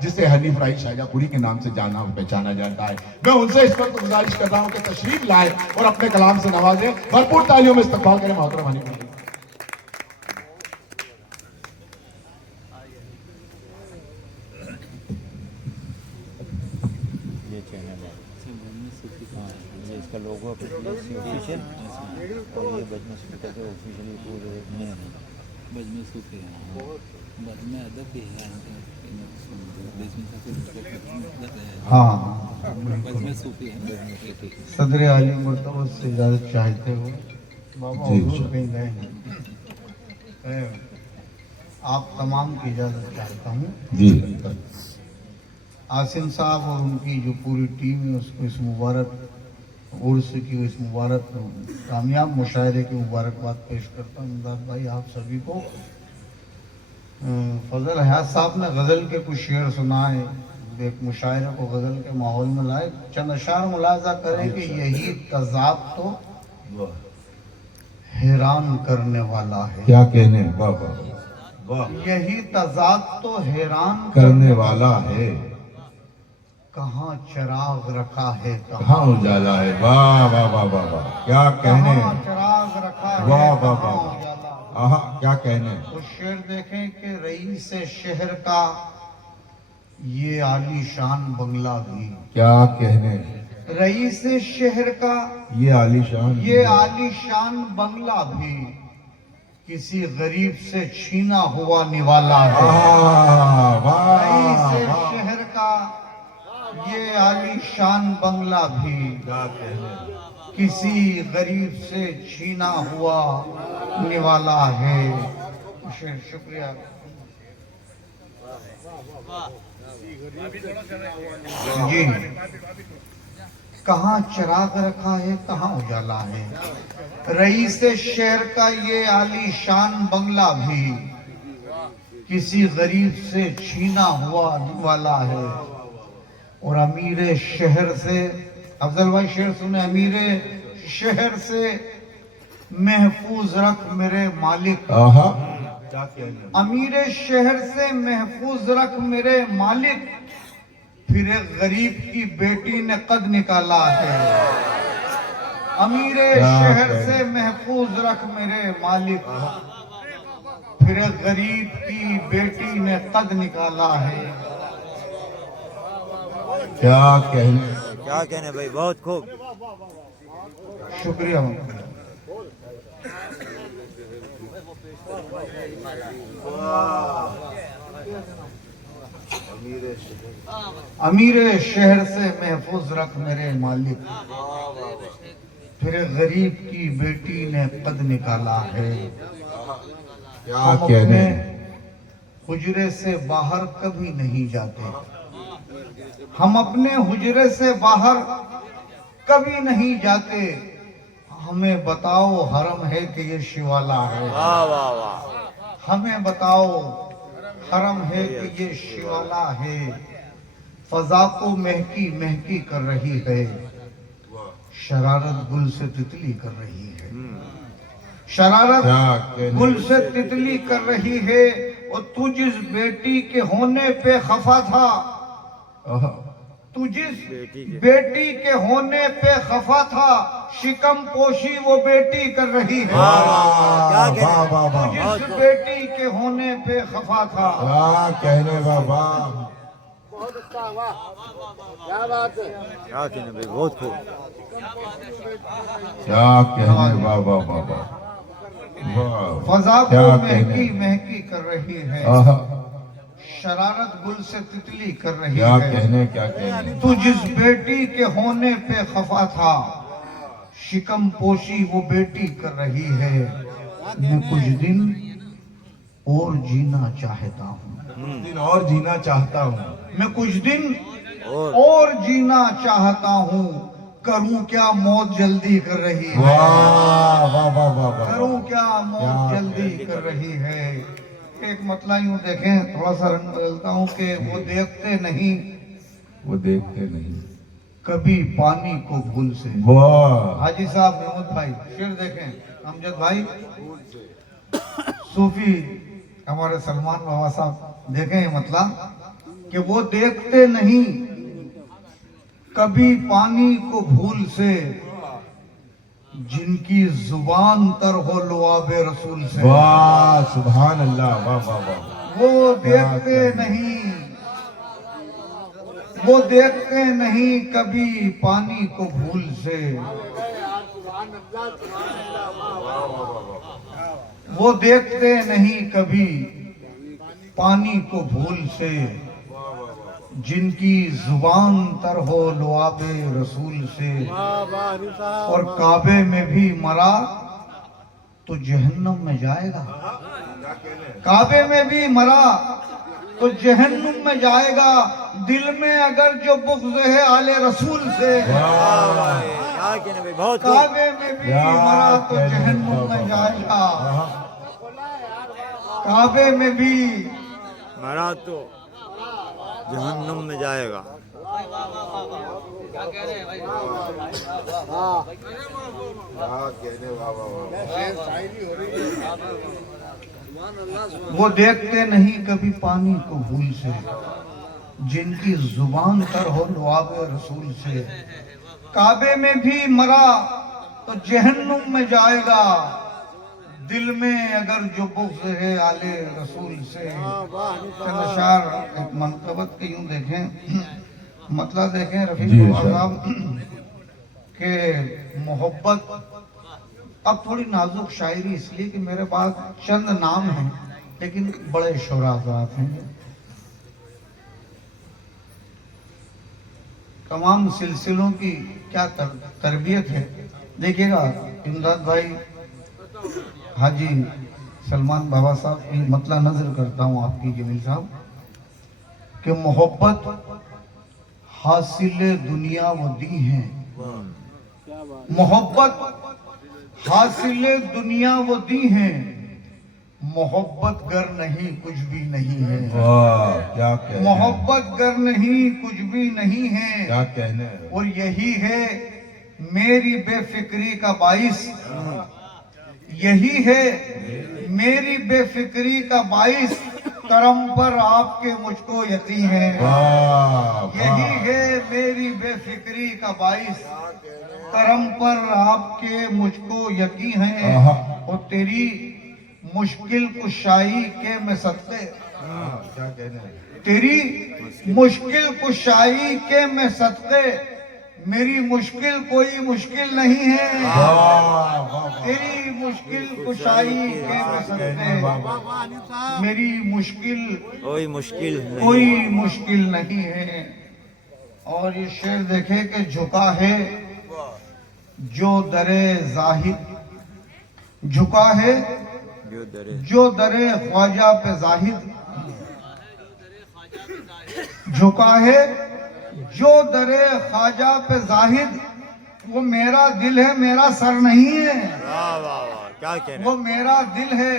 جسے حنیف رائی شاہجہاں پوری کے نام سے جانا اور پہچانا جاتا ہے. میں ان سے اس وقت گزارش کر رہا ہوں کہ تشریف لائیں اور اپنے کلام سے نوازیں. بھرپور تالیوں میں استقبال کریں محترم حنیف رائی. یہ چینل ہے, یہ اس کا لوگو آفیشیل, اور یہ بجمہ اسپیکر کے آفیشیلی پورے مین ہے. بجمے صوفی ہے, بجمے ادب بھی ہے, ہاں بجمے صوفی ہے. صدر عالی مرتبہ سے اجازت چاہتے ہو بابا جی، حضور کہیں گئے ہیں, آپ تمام کی اجازت چاہتا ہوں. جی آصم صاحب اور ان کی جو پوری ٹیم ہے اس کو اس مبارک عرس کی, اس مبارک کامیاب مشاعرے کی مبارکباد پیش کرتا ہوں. امداد بھائی آپ سبھی کو. فضل حیات صاحب نے غزل کے کچھ شعر سنائے, ایک مشاعرے کو غزل کے ماحول میں لائے. چند اشعار ملاحظہ کریں کہ یہی تضاد تو حیران کرنے والا ہے. کیا کہنے, واہ واہ واہ, یہی تضاد تو حیران کرنے والا ہے, کہاں چراغ رکھا ہے, کہاں اجالا ہے. واہ واہ واہ واہ واہ, کیا کہنے, کہاں چراغ رکھا ہے, واہ واہ کہاں واہ, اجالا. آہا کیا کہنے. وہ شعر دیکھیں کہ رئیس شہر کا یہ عالی شان بنگلہ بھی, کیا کہنے, رئیس شہر کا یہ عالی شان, یہ عالی شان بنگلہ بھی کسی غریب سے چھینا ہوا نوالا ہے. واہ رئیس واہ, شہر کا یہ عالی شان بنگلہ بھی کیا کہنے. کسی غریب سے چھینا ہوا نوالا ہے. شکریہ. جی, کہاں چراغ رکھا ہے, کہاں اجالا ہے. رئیس شہر کا یہ عالی شان بنگلہ بھی کسی غریب سے چھینا ہوا نوالا ہے. اور امیر شہر سے, افضل بھائی شعر سنیں, امیر شہر سے محفوظ رکھ میرے مالک, آہا کیا کہنے. امیر شہر سے محفوظ رکھ میرے مالک, پھر ایک غریب کی بیٹی نے قد نکالا ہے. امیر شہر سے محفوظ رکھ میرے مالک, پھر ایک غریب کی بیٹی نے قد نکالا ہے. کیا کہنے. کیا کہنے بھائی, بہت خوب. شکریہ. امیر شہر سے محفوظ رکھ میرے مالک, پھر ایک غریب کی بیٹی نے قد نکالا ہے. کیا ہم کہنے. اپنے حجرے سے باہر کبھی نہیں جاتے, ہم اپنے حجرے سے باہر کبھی نہیں جاتے. ہمیں بتاؤ حرم ہے کہ یہ شوالا ہے. واہ واہ واہ, ہمیں بتاؤ حرم ہے کہ یہ شوالا ہے. فضا کو مہکی مہکی کر رہی ہے, شرارت گل سے تتلی کر رہی ہے. شرارت کیا کہنے. گل سے تتلی کر رہی ہے. اور تو جس بیٹی کے ہونے پہ خفا تھا, آہا, تو جس بیٹی کے ہونے پہ خفا تھا, شکم پوشی وہ بیٹی کر رہی ہے. کیا کہنے. واہ واہ واہ, جس بیٹی کے ہونے پہ خفا تھا. کیا کہنے. واہ واہ, کیا کہنے بھائی, بہت خوب. کیا کہنے. واہ واہ واہ واہ, فضا کو کیا مہکی کہنے. مہکی کر رہی ہے, آہا شرارت گل سے تتلی کر رہی کیا ہے. کہنے. کیا کہنے. تو جس بیٹی کے ہونے پہ خفا تھا, شکم پوشی وہ بیٹی کر رہی ہے. میں کچھ دن اور جینا چاہتا ہوں, دن اور جینا چاہتا ہوں, میں کچھ دن اور جینا چاہتا ہوں. کروں کیا موت جلدی کر رہی ہے, واہ واہ واہ واہ واہ, کروں کیا موت جلدی کر رہی ہے. ایک مطلع یوں دیکھیں, تھوڑا سا رنگ بدلتا ہوں کہ وہ دیکھتے نہیں وہ دیکھتے نہیں کبھی پانی کو بھول سے. واہ, حاجی صاحب محمد بھائی شعر دیکھیں, امجد بھائی صوفی ہمارے سلمان بابا صاحب دیکھیں یہ مطلب کہ وہ دیکھتے نہیں کبھی پانی کو بھول سے، جن کی زبان تر ہو لعاب رسول سے۔ واہ سبحان اللہ، واہ واہ واہ، وہ دیکھتے نہیں کبھی پانی کو بھول سے، وہ دیکھتے نہیں کبھی پانی کو بھول سے، جن کی زبان تر ہو لعاب رسول سے۔ اور کعبے میں بھی مرا تو جہنم میں جائے گا، کعبے میں بھی مرا تو جہنم میں جائے گا، دل میں اگر جو بغض ہے آل رسول سے۔ کعبے میں بھی مرا تو جہنم میں جائے گا، کعبے میں بھی مرا تو جہنم میں جائے گا۔ وہ دیکھتے نہیں کبھی پانی کو بھول سے، جن کی زبان تر ہو لعاب رسول سے۔ کعبے میں بھی مرا تو جہنم میں جائے گا، دل میں اگر جو بغض ہے آل رسول سے۔ چند اشعار ایک منقبت کے یوں دیکھیں، مطلب دیکھیں رفیق صاحب کہ محبت، اب تھوڑی نازک شاعری اس لیے کہ میرے پاس چند نام ہیں لیکن بڑے شعراء حضرات ہیں، تمام سلسلوں کی کیا تربیت ہے۔ دیکھیے گا امداد بھائی، حاجی سلمان بابا صاحب کی مطلع نظر کرتا ہوں آپ کی جمیل صاحب کہ محبت حاصل دنیا وہ دی ہیں، محبت حاصل دنیا وہ دی ہیں، محبت گر نہیں کچھ بھی نہیں ہے۔ واہ کیا کہنے، محبت گر نہیں کچھ بھی نہیں ہے، کیا کہنے، اور یہی ہے میری بے فکری کا باعث، یہی ہے میری بے فکری کا باعث، کرم پر آپ کے مجھ کو یقین ہے۔ یہی ہے میری بے فکری کا باعث، کرم پر آپ کے مجھ کو یقین ہے، اور تیری مشکل کشائی کے میں صدقے، کیا کہنے، تیری مشکل کشائی کے میں صدقے، میری مشکل کوئی مشکل نہیں ہے، تیری مشکل کشائی کے میں صدقے، میری مشکل کوئی مشکل نہیں، کوئی مشکل نہیں ہے۔ اور یہ شعر دیکھے کہ جھکا ہے جو در زاہد، جھکا ہے جو در خواجہ پہ زاہد، جھکا ہے جو در خواجہ پہ زاہد، وہ میرا دل ہے میرا سر نہیں ہے، واہ واہ واہ کیا کہنے، وہ میرا دل ہے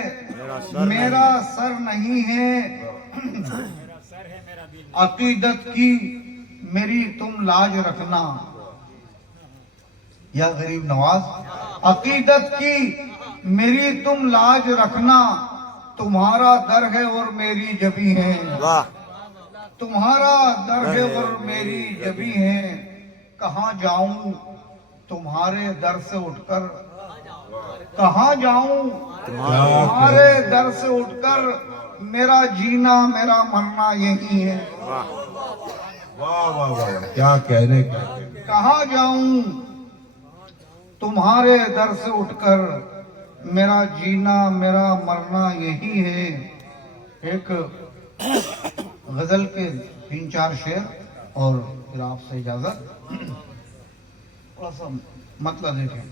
میرا سر نہیں ہے۔ عقیدت کی میری تم لاج رکھنا، یا غریب نواز، عقیدت کی میری تم لاج رکھنا، تمہارا در ہے اور میری جبی ہے، واہ تمہارا در ہے اور میری جبی ہے، کہاں جاؤں تمہارے در سے اٹھ کر، کہاں جاؤں تمہارے در سے اٹھ کر، میرا جینا میرا مرنا یہی ہے، واہ واہ واہ کیا کہنے، کیا کہنے، کہاں جاؤں تمہارے در سے اٹھ کر، میرا جینا میرا مرنا یہی ہے۔ ایک غزل کے 3-4 شعر اور پھر آپ سے اجازت، تھوڑا سا مطلب دیکھیں۔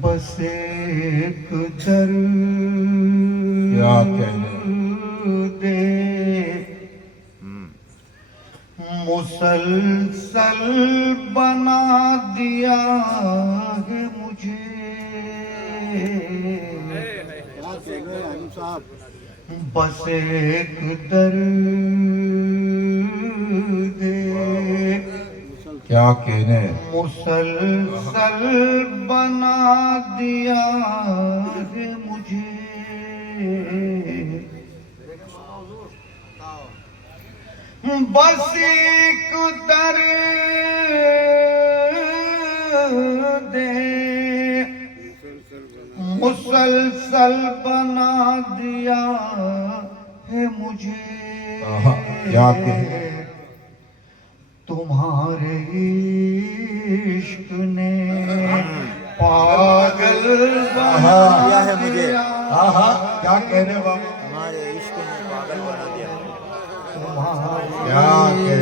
بس ایک در کیا کہنے، دے مسلسل بنا دیا ہے مجھے، بس ایک در دے کیا کہنے مسلسل بنا دیا ہے مجھے بس ایک درد مسلسل بنا دیا ہے مجھے کیا کہنے تمہارے عشق نے پاگل بنا دیا ہے مجھے کیا کہنے بابا ہمارے عشق نے پاگل بنا دیا ہے کیا کہنے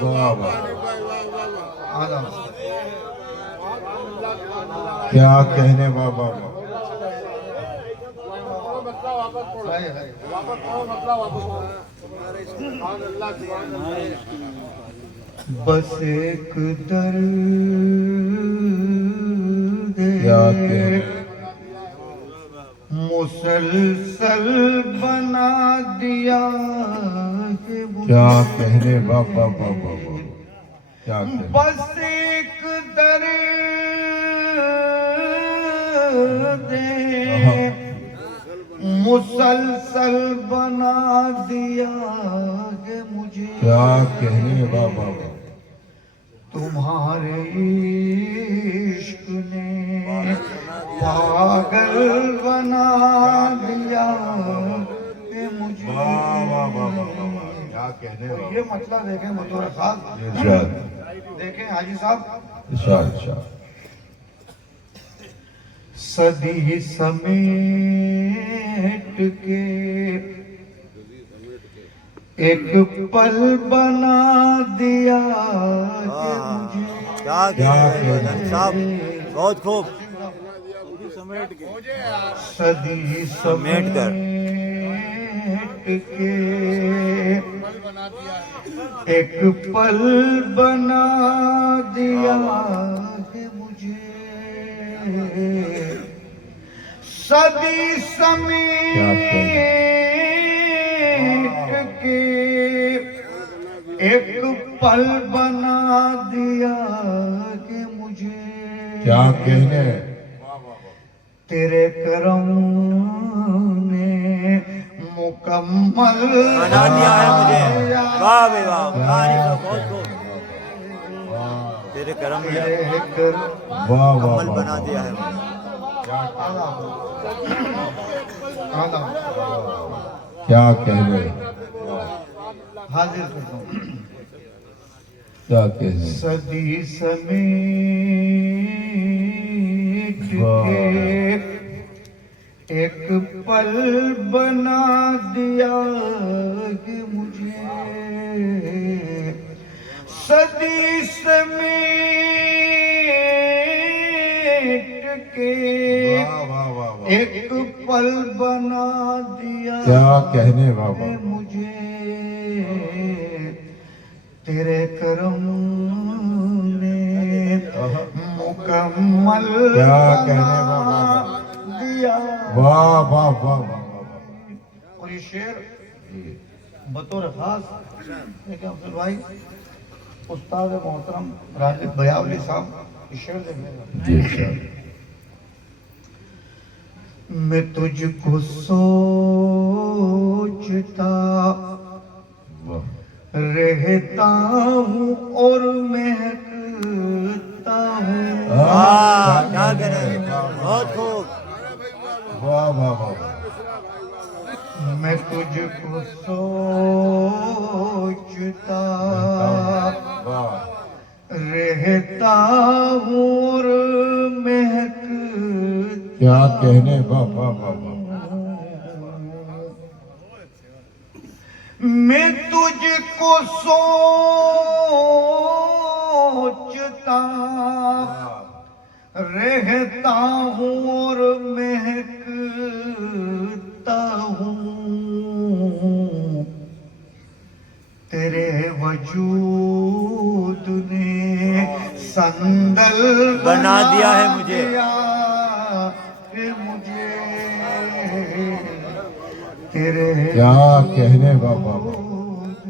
بابا کیا کہنے بابا بس ایک درد کیا کہنے مسلسل بنا دیا ہے مجھے کیا کہنے بابا بابا کیا کہنے بس ایک درد مسلسل بنا دیا ہے مجھے کیا کہنے بابا تمہارے عشق نے پاگل بنا دیا ہے مجھے کیا کہنے یہ مطلب دیکھیں بطور خاص ارشاد دیکھیں حاجی صاحب ارشاد ارشاد صدی سمیٹ کے ایک پل بنا دیا کہ مجھے کیا کہنے صاحب بہت خوب صدی سمیٹ کر سمیٹ کے ایک پل بنا دیا کہ مجھے صدی سمیٹ کے ایک پل بنا دیا کہ مجھے کیا کہنے تیرے کرم نے مکمل بنا دیا ہے مجھے واہ بے واہ کہانی کا بہت خوب تیرے کرم نے تیرے کرم واہ واہ عمل بنا دیا ہے مجھے کیا کہنے حاضر کرتا ہوں کیا کہنے صدی سمیٹ کے ایک پل بنا دیا کہ مجھے صدی سمیٹ کے ایک پل بنا دیا کیا کہنے بابا مجھے تیرے کرم نے مکمل کیا کہنے بابا دیا واہ واہ واہ اور یہ شعر بطور خاص لیکن افضل بھائی استاد محترم راجب بیاولی صاحب یہ شعر دیکھیں جی ارشاد میں تجھ کو سوچتا رہتا ہوں اور مہکتا ہوں کیا کہنے بہت خوب واہ واہ واہ میں تجھ کو سوچتا رہتا ہوں اور مہکتا کیا کہنے بابا بابا میں تجھ کو سوچتا رہتا ہوں اور مہکتا ہوں تیرے وجود نے سندل بنا دیا ہے مجھے تیرے کیا کہنے بابا وجود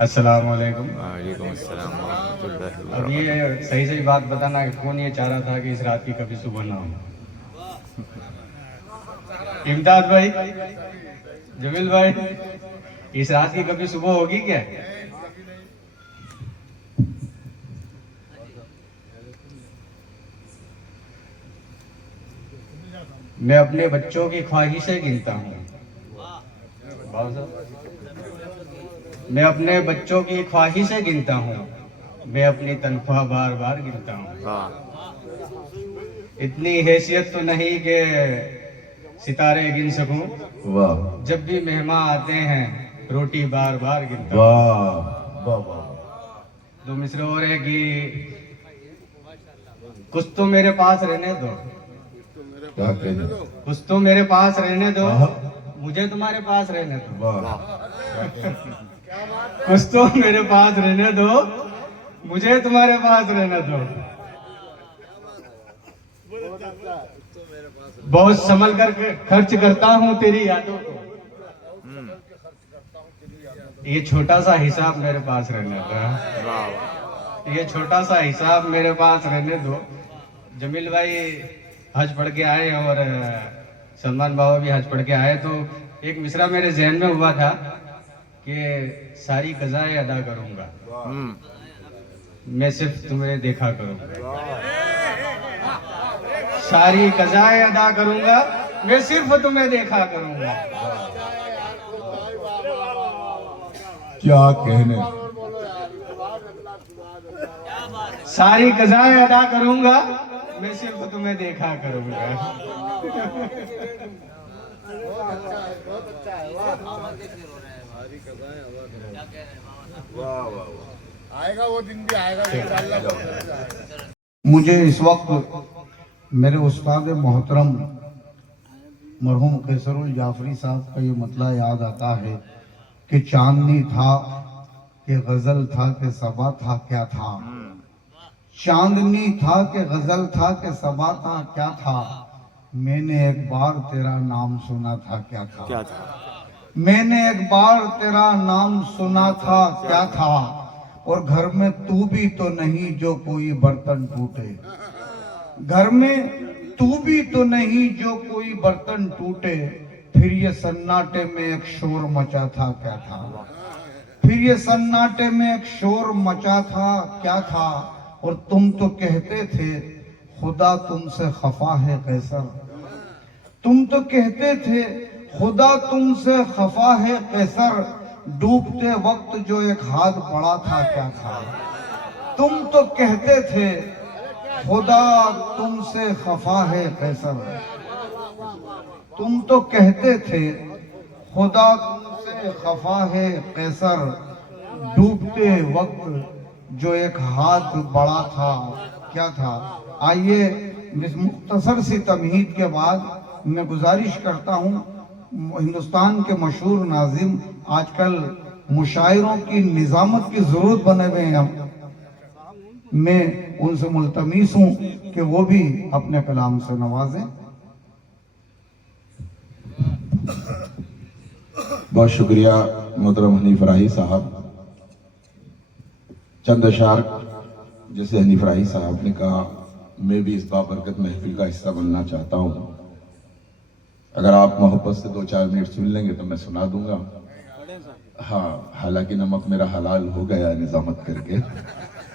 السلام علیکم. وعلیکم السلام ورحمۃ اللہ اب وبرکاتہ. یہ صحیح بات بتانا کہ کون یہ چاہ رہا تھا کہ اس رات کی کبھی صبح نہ ہو؟ امداد بھائی، جمیل بھائی، اس رات کی کبھی صبح ہوگی کیا؟ میں اپنے بچوں کی خواہشیں گنتا ہوں. میں اپنے بچوں کی خواہشیں گنتا ہوں، میں اپنی تنخواہ بار بار گنتا ہوں. اتنی حیثیت تو نہیں کہ ستارے گن سکوں. واہ جب بھی مہمان آتے ہیں روٹی بار بار گنتا ہوں. واہ واہ واہ. دو مصرے اور ہے کہ کچھ تو میرے پاس رہنے دو، کیا کہنا. کچھ تو میرے پاس رہنے دو، مجھے تمہارے پاس رہنے دو. واہ کچھ تو میرے پاس رہنے دو، مجھے تمہارے پاس رہنے دو. بہت سنبھل کر خرچ کرتا ہوں تیری یادوں کو، یہ چھوٹا سا حساب میرے پاس رہنے دو. یہ چھوٹا سا حساب میرے پاس رہنے دو. جمیل بھائی حج پڑھ کے آئے اور سلمان بابا بھی حج پڑھ کے آئے، تو ایک مصرع میرے ذہن میں ہوا تھا کہ ساری قضائیں ادا کروں گا، میں صرف تمہیں دیکھا کروں گا. ساری قضائیں ادا کروں گا، میں صرف تمہیں دیکھا کروں گا. کیا کہنے. ساری قضائیں ادا کروں گا، میں صرف تمہیں دیکھا کروں گا. مجھے اس وقت میرے استاد محترم مرحوم قیصر الجعفری صاحب کا یہ مطلع یاد آتا ہے کہ چاندنی تھا کہ غزل تھا کہ صبا تھا کیا تھا. چاندنی تھا کہ غزل تھا کہ صبا تھا کیا تھا. میں نے ایک بار تیرا نام سنا تھا کیا تھا. میں نے ایک بار تیرا نام سنا تھا کیا تھا. اور گھر میں تو بھی تو نہیں جو کوئی برتن ٹوٹے. گھر میں تو بھی تو نہیں جو کوئی برتن ٹوٹے. پھر یہ سناٹے میں ایک شور مچا تھا کیا تھا. پھر یہ سناٹے میں ایک شور مچا تھا کیا تھا. اور تم تو کہتے تھے خدا تم سے خفا ہے قیصر. تم تو کہتے تھے خدا تم سے خفا ہے قیصر. ڈوبتے وقت جو ایک ہاتھ پڑا تھا کیا تھا. تم تو کہتے تھے خدا تم سے خفا ہے قیصر. تم تو کہتے تھے خدا تم سے خفا ہے قیصر. ڈوبتے وقت جو ایک ہاتھ بڑا تھا کیا تھا. آئیے اس مختصر سی تمہید کے بعد میں گزارش کرتا ہوں، ہندوستان کے مشہور ناظم آج کل مشاعروں کی نظامت کی ضرورت بنے ہوئے ہیں، میں ان سے ملتمس ہوں کہ وہ بھی اپنے کلام سے نوازیں. بہت شکریہ محترم حنیف راہی صاحب. چند اشعار جیسے حنیف راہی صاحب نے کہا، میں بھی اس بابرکت محفل کا حصہ بننا چاہتا ہوں. اگر آپ محبت سے 2-4 منٹ سن لیں گے تو میں سنا دوں گا. ہاں، حالانکہ نمک میرا حلال ہو گیا نظامت کر کے.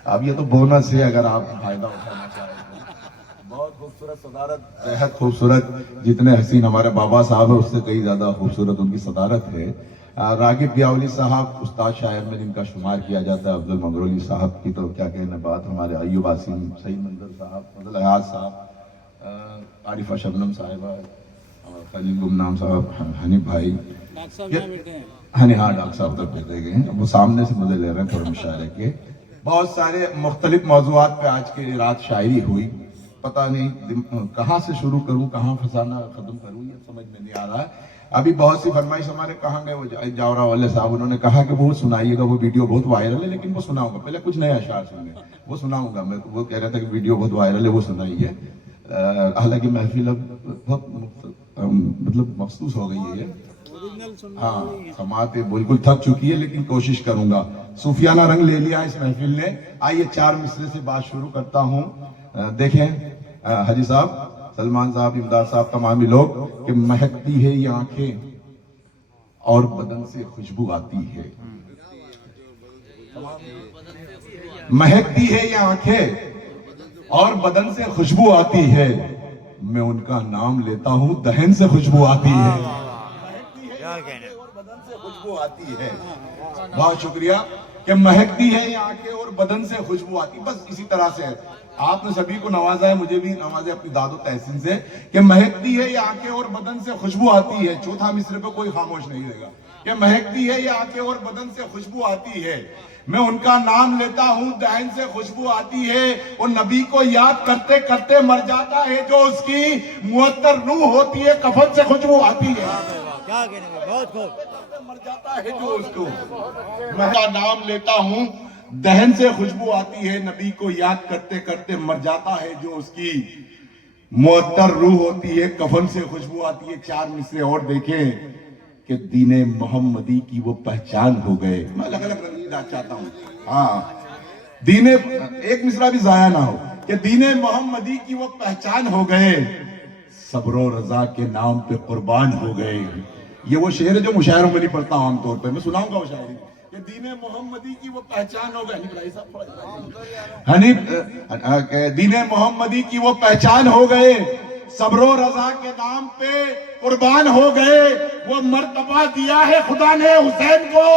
اب یہ تو بونس ہے اگر آپ فائدہ اٹھانا چاہیں تو. بہت خوبصورت صدارت، بہت خوبصورت. جتنے حسین ہمارے بابا صاحب ہیں اس سے کئی زیادہ خوبصورت ان کی صدارت ہے. راغب بیاولی صاحب استاد شاعر میں جن کا شمار کیا جاتا ہے. عبدل مغرولی صاحب کی تو کیا کہنے بات. ہمارے ایوب عاصم، سعید منظر صاحب، فضل ایاز صاحب، عارفہ شبنم صاحبہ، خلیل گمنام صاحب، حنیف بھائی. ہاں ڈاکٹر صاحب تک بھیجے گئے ہیں. وہ سامنے سے مجھے لے رہے ہیں تھوڑے مشاعرے کے. بہت سارے مختلف موضوعات پہ آج کی رات شاعری ہوئی. پتہ نہیں کہاں سے شروع کروں، کہاں فسانہ ختم کروں، یہ سمجھ میں نہیں آ رہا ہے. ابھی بہت سی فرمائش ہمارے کہاں گئے وہ جاورا والے صاحب، انہوں نے کہا کہ وہ سنائیے گا، وہ ویڈیو بہت وائرل ہے، لیکن وہ سناؤں گا، پہلے کچھ نئے اشعار سنیں، وہ سناؤں گا میں، وہ کہہ رہا تھا کہ ویڈیو بہت وائرل ہے وہ سنائیے، حالانکہ محفل اب بہت مطلب مخصوص ہو گئی ہے، ہاں سماعت بالکل تھک چکی ہے، لیکن کوشش کروں گا، صوفیانہ رنگ لے لیا اس محفل نے۔ آئیے 4 مصرے سے بات شروع کرتا ہوں۔ دیکھیں حاجی صاحب، سلمان صاحب، امداد صاحب، تمام لوگ، کہ مہکتی ہے یہ آنکھیں اور بدن سے خوشبو آتی ہے، مہکتی ہے یہ آنکھیں اور بدن سے خوشبو آتی ہے، میں ان کا نام لیتا ہوں دہن سے خوشبو آتی ہے، کیا کہنا اور بدن سے خوشبو آتی ہے۔ بہت شکریہ کہ مہکتی ہے یہ آنکھیں اور بدن سے خوشبو آتی ہے، بس اسی طرح سے آپ نے سبھی کو نوازا ہے، مجھے بھی نوازے اپنی داد و تحسین سے، کہ مہکتی ہے یہ آنکھیں اور بدن سے خوشبو آتی ہے۔ چوتھا مصرے پہ کوئی خاموش نہیں رہے گا، کہ مہکتی ہے یہ آنکھیں اور بدن سے خوشبو آتی ہے، میں ان کا نام لیتا ہوں دہن سے خوشبو آتی ہے، وہ نبی کو یاد کرتے کرتے مر جاتا ہے، جو اس کی معطر روح ہوتی ہے کفن سے خوشبو آتی ہے، کیا کہنے بہت خوب مر جاتا ہے جو اس کو، میں کا نام لیتا ہوں دہن سے خوشبو آتی ہے، نبی کو یاد کرتے کرتے مر جاتا ہے، جو اس کی معطر روح ہوتی ہے کفن سے خوشبو آتی ہے۔ 4 مصرے اور دیکھیں کہ دین محمدی کی وہ پہچان ہو گئے، میں الگ الگ رنگیدہ چاہتا ہوں، ہاں دین، ایک مصرع بھی ضائع نہ ہو، کہ دین محمدی کی وہ پہچان ہو گئے، صبر و رضا کے نام پہ قربان ہو گئے۔ یہ وہ شعر ہے جو مشاعروں میں نہیں پڑھتا عام طور پہ، میں سناؤں گا وہ شاعری، کہ دین محمدی کی وہ پہچان ہو گئے، دین محمدی کی وہ پہچان ہو گئے، صبر و رضا کے نام پہ قربان ہو گئے، وہ مرتبہ دیا ہے خدا نے حسین کو،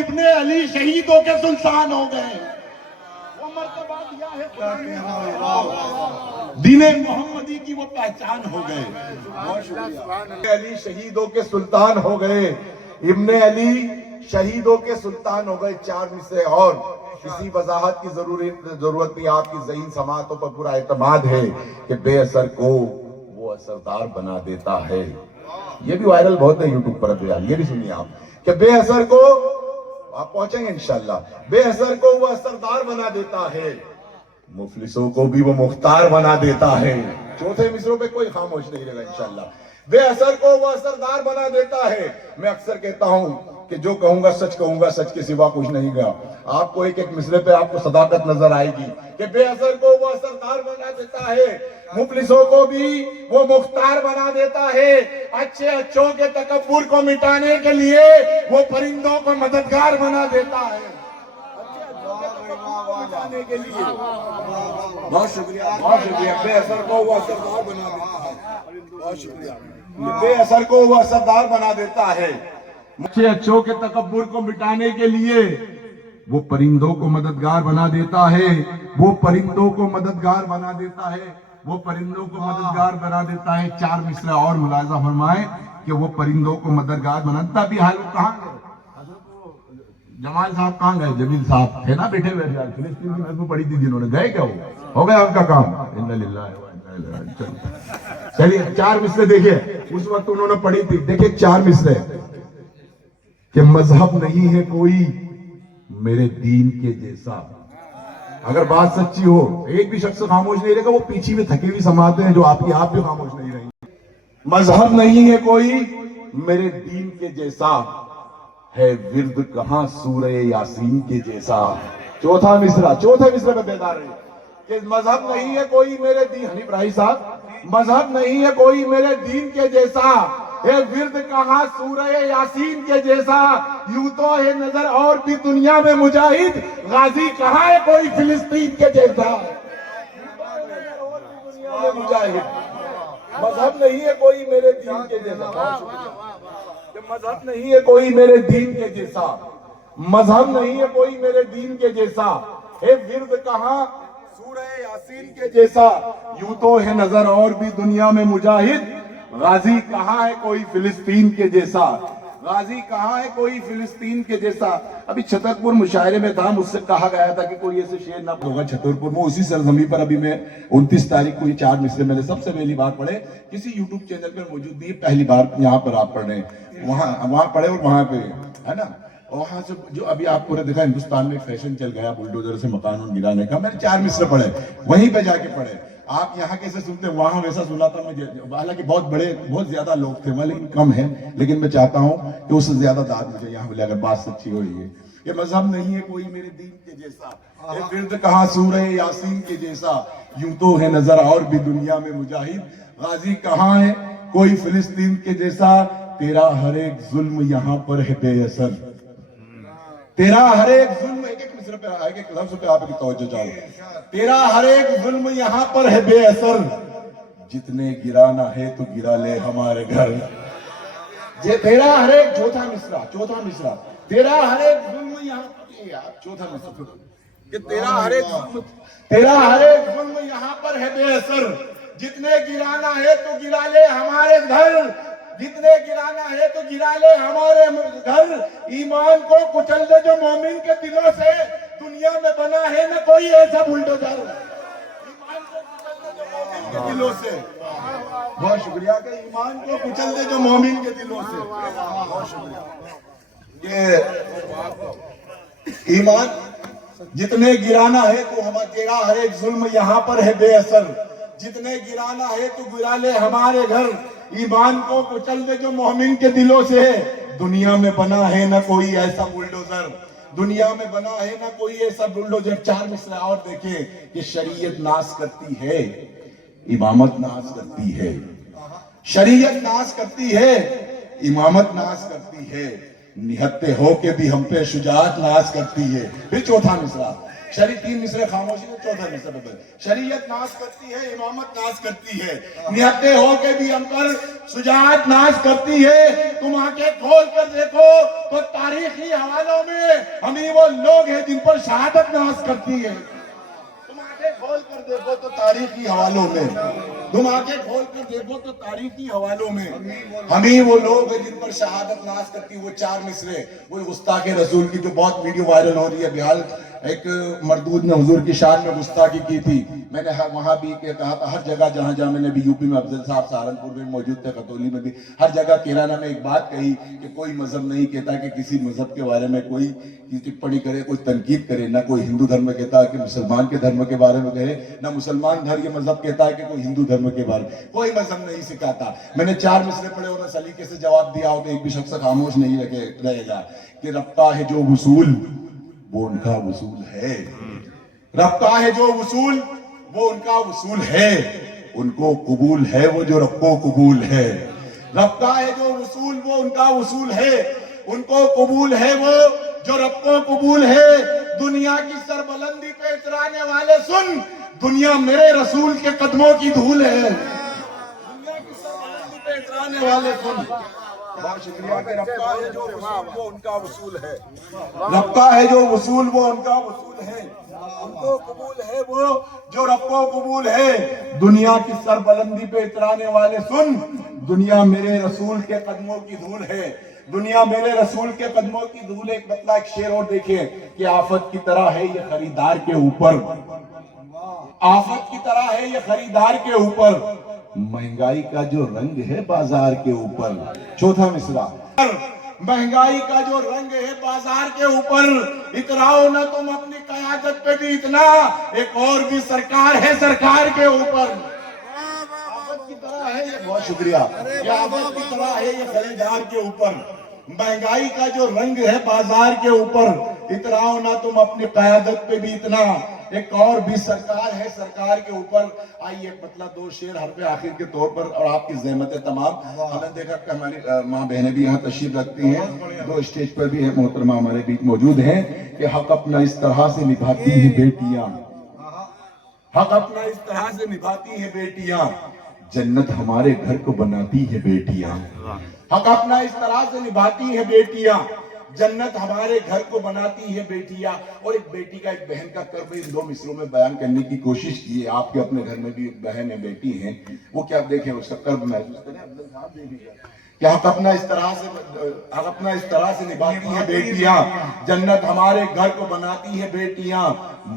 ابن علی شہیدوں کے سلطان ہو گئے، وہ مرتبہ دیا ہے خدا نے، دین محمدی کی وہ پہچان ہو گئے، ابن علی شہیدوں کے سلطان ہو گئے، ابن علی شہیدوں کے سلطان ہو گئے۔ 4 مصرے اور، کسی وضاحت کی ضرورت نہیں، آپ کی ذہین سماعتوں پر پورا اعتماد ہے کہ بے اثر کو وہ اثردار بنا دیتا ہے، یہ بھی وائرل بہت ہے یوٹیوب پر ابھی، یہ بھی سنیے آپ، کہ بے اثر کو، آپ پہنچیں گے انشاءاللہ، بے اثر کو وہ اثردار بنا دیتا ہے، مفلسوں کو بھی وہ مختار بنا دیتا ہے۔ چوتھے مصروں پہ کوئی خاموش نہیں رہے گا انشاءاللہ، بے اثر کو وہ اثردار بنا دیتا ہے۔ میں اکثر کہتا ہوں کہ جو کہوں گا سچ کے سوا کچھ نہیں گا، آپ کو ایک ایک مصرے پہ آپ کو صداقت نظر آئے گی، کہ بے اثر کو وہ اثردار بنا دیتا ہے، مفلسوں کو بھی وہ مختار بنا دیتا ہے، اچھے اچھوں کے تکبر کو مٹانے کے لیے وہ پرندوں کو مددگار بنا دیتا ہے، کے لیے۔ بہت شکریہ، بے اثر کو وہ اثردار بنا دیتا ہے، بہت شکریہ، بے اثر کو وہ اثردار بنا دیتا ہے، اچھے اچھوں کے تکبر کو مٹانے کے لیے وہ پرندوں کو مددگار بنا دیتا ہے، وہ پرندوں کو مددگار بنا دیتا ہے، وہ پرندوں کو مددگار بنا دیتا ہے۔ 4 مصرے اور ملاحظہ فرمائیں کہ وہ پرندوں کو مددگار بنا دیتا ہے۔ ابھی حال کہاں گئے جمال صاحب، کہاں گئے جمیل صاحب تھے نا بیٹھے ہوئے، فلسطین میں محفل پڑھی تھی جنہوں نے، گئے کیا ہو گیا ان کا کام؟ انا للہ و انا الیہ راجعون۔ چلیے 4 مصرے دیکھیں، اس وقت انہوں نے پڑھی تھی، دیکھیں 4 مصرے، کہ مذہب نہیں ہے کوئی میرے دین کے جیسا، اگر بات سچی ہو، ایک بھی شخص خاموش نہیں رہے گا، وہ پیچھے میں تھکی ہوئی سماعتیں ہیں جو آپ کی آپ بھی خاموش نہیں رہیں گی۔ مذہب نہیں ہے کوئی میرے دین کے جیسا، ہے ورد کہاں سورہ یاسین کے جیسا۔ چوتھے مصرے پہ بیدار رہے کہ مذہب نہیں ہے کوئی میرے دین، حنیف راہی صاحب، مذہب نہیں ہے کوئی میرے دین کے جیسا، ہے ورد کہاں سورہ یاسین کے جیسا، یوں تو ہے نظر اور بھی دنیا میں مجاہد، غازی کہاں ہے کوئی فلسطین کے جیسا، مذہب نہیں ہے کوئی میرے دین کے جیسا، مذہب نہیں ہے کوئی میرے دین کے جیسا، مذہب نہیں ہے کوئی میرے دین کے جیسا، ہے ورد کہاں سورہ یاسین کے جیسا، یوں تو ہے نظر اور بھی دنیا میں مجاہد، غازی کہاں ہے کوئی فلسطین کے جیسا۔ غازی کہاں ہے کوئی فلسطین کے جیسا. ابھی چھترپور مشاعرے میں تھا, مجھ سے کہا گیا تھا کہ کوئی ایسے شعر نہ ہوگا چھترپور میں. اسی سرزمین پر ابھی میں 29 تاریخ کو یہ 4 مصرے میں نے سب سے پہلی بار پڑھے, کسی یوٹیوب چینل پر موجود نہیں, پہلی بار یہاں پر آپ پڑھ رہے ہیں. وہاں پڑھے اور وہاں پہ ہے نا, وہاں سے جو ابھی آپ کو نے دیکھا ہندوستان میں فیشن چل گیا بلڈوزر سے مکان گرانے کا, میں نے 4 مصرے پڑھے, وہیں پہ جا کے پڑھے. آپ یہاں کیسے سنتے ہیں, وہاں ویسا سنا تھا مجھے, حالانکہ بہت زیادہ لوگ تھے وہاں, لیکن کم ہیں. لیکن میں چاہتا ہوں کہ اس سے زیادہ داد مجھے یہاں ملے اگر بات سچی ہو رہی ہے. یہ مذہب نہیں ہے کوئی میرے دین کے جیسا, یہ ورد کہاں سورہ یاسین کے جیسا, یوں تو ہے نظر اور بھی دنیا میں مجاہد. غازی کہاں ہے کوئی فلسطین کے جیسا, تیرا ہر ایک ظلم یہاں پر ہے بے اثر. تیرا ہر ایک ظلم, ایک مصرے پہ ایک ایک لفظ پہ آپ کی توجہ چاہو. تیرا ہر ایک ظلم یہاں پر ہے بے اثر, جتنے گرانا ہے تو گرا لے ہمارے گھر. تیرا ہر ایک چوتھا مصرع, تیرا ہر ایک ظلم یہاں پر, چوتھا مصرع کہ تیرا ہر ایک ظلم یہاں پر ہے بے اثر, جتنے گرانا ہے تو گرا لے ہمارے گھر, جتنے گرانا ہے تو گرا لے ہمارے گھر. ایمان کو کچل دے جو مومن کے دلوں سے, دنیا میں بنا ہے نہ کوئی ایسا بلڈوزر. ایمان کو کچل دے جو مومن کے دلوں سے. بہت شکریہ کہ ایمان کو کچل دے جو مومن کے دلوں سے. بہت شکریہ. یہ ایمان جتنے گرانا ہے تو تیرا ہر ایک ظلم یہاں پر ہے بے اثر, جتنے گرانا ہے تو گرا لے ہمارے گھر. ایمان کو کچل دے جو مومن کے دلوں سے, دنیا میں بنا ہے نہ کوئی ایسا بلڈوزر, دنیا میں بنا ہے نہ کوئی ایسا بلڈوزر. 4 مصرع اور دیکھیں کہ شریعت ناز کرتی ہے, امامت ناز کرتی ہے. شریعت ناز کرتی ہے, امامت ناز کرتی ہے, نہتے ہو کے بھی ہم پہ شجاعت ناز کرتی ہے. پھر چوتھا مصرع, 3 مصرے خاموشی میں, چوتھا مصرع پہ شریعت ناز کرتی ہے, امامت ناز کرتی ہے, نہتے ہو کے بھی ہم پر شجاعت ناز کرتی ہے. تم آنکھیں کھول کر دیکھو تو تاریخی حوالوں میں ہم ہی وہ لوگ ہیں جن پر شہادت ناز کرتی ہے. تم آنکھیں کھول کر دیکھو تو تاریخی حوالوں میں, تم آنکھیں کھول کر دیکھو تو تاریخی حوالوں میں ہم ہی وہ لوگ ہیں جن پر شہادت ناز کرتی. وہ 4 مصرے, وہ گستاخ رسول کی جو بہت ویڈیو وائرل ہو رہی ہے. بحال ایک مردود نے حضور کی شان میں گستاخی کی تھی. میں نے وہاں بھی کہا تھا, ہر جگہ جہاں میں نے بھی یو پی میں افضل صاحب سہارنپور میں موجود تھے, کتولی میں بھی, ہر جگہ کیرانہ میں ایک بات کہی کہ کوئی مذہب نہیں کہتا کہ کسی مذہب کے بارے میں کوئی ٹپڑی کرے, کوئی تنقید کرے. نہ کوئی ہندو دھرم میں کہتا ہے کہ مسلمان کے دھرم کے بارے میں کہے, نہ مسلمان دھرم یہ مذہب کہتا ہے کہ کوئی ہندو دھرم کے بارے میں, کوئی مذہب نہیں سکھاتا. میں نے 4 مصرے پڑھے اور سلیقے سے جواب دیا ہو تو ایک بھی شخص خاموش نہیں رہے گا کہ ربطہ ہے جو وصول وہ ان کا وصول ہے. ربطہ ہے جو وصول وہ ان کا وصول ہے, ان کو قبول ہے وہ جو رب کو قبول ہے. ربطہ ہے جو وصول وہ ان کا وصول ہے, ان کو قبول ہے وہ جو رب کو قبول ہے. دنیا کی سربلندی پہ اترانے والے سن, دنیا میرے رسول کے قدموں کی دھول ہے. دنیا کی سربلندی پہ اترانے والے سن. بہت شکریہ کہ ربطہ ہے جو وصول وہ ان کا وصول ہے. ربطہ ہے جو وصول وہ ان کا وصول ہے, ان کو قبول ہے وہ جو رب کو قبول ہے. دنیا کی سربلندی پہ اترانے والے سن, دنیا میرے رسول کے قدموں کی دھول ہے. دنیا میرے رسول کے قدموں کی دھول. ایک مطلع ایک شعر اور دیکھیں کہ آفت کی طرح ہے یہ خریدار کے اوپر, آفت کی طرح ہے یہ خریدار کے اوپر, مہنگائی کا جو رنگ ہے بازار کے اوپر. چوتھا مصرع, مہنگائی کا جو رنگ ہے بازار کے اوپر, اتراؤ نہ تم اپنی قیادت پہ بھی اتنا, ایک اور بھی سرکار ہے سرکار کے اوپر. آفت کی طرح ہے یہ, بہت شکریہ, یہ آفت کی طرح ہے یہ خریدار کے اوپر, مہنگائی کا جو رنگ ہے بازار کے اوپر, اتراؤ نہ تم اپنی قیادت پہ بھی اتنا, ایک اور بھی سرکار ہے سرکار کے اوپر. آئیے مطلب 2 شعر حرف آخر کے طور پر اور آپ کی زحمت تمام. ہم نے دیکھا کہ ہماری ماں بہنیں بھی یہاں تشریف رکھتی ہیں, 2 اسٹیج پر بھی ہیں محترمہ ہمارے بیچ موجود ہیں, کہ حق اپنا اس طرح سے نبھاتی ہیں بیٹیاں, حق اپنا اس طرح سے نبھاتی ہیں بیٹیاں, جنت ہمارے گھر کو بناتی ہے بیٹیاں. حق اپنا اس طرح سے نبھاتی ہیں بیٹیاں, جنت ہمارے گھر کو بناتی ہے بیٹیاں. اور ایک بیٹی کا ایک بہن کا کرب ان 2 مصروں میں بیان کرنے کی کوشش کی ہے. آپ کے اپنے گھر میں بھی ایک بہن ہے بیٹی ہیں, وہ کیا دیکھیں اس کا کرب محسوس کریں. کہ حق اپنا اس طرح سے نبھاتی ہیں بیٹیاں، جنت ہمارے گھر کو بناتی ہے بیٹیاں،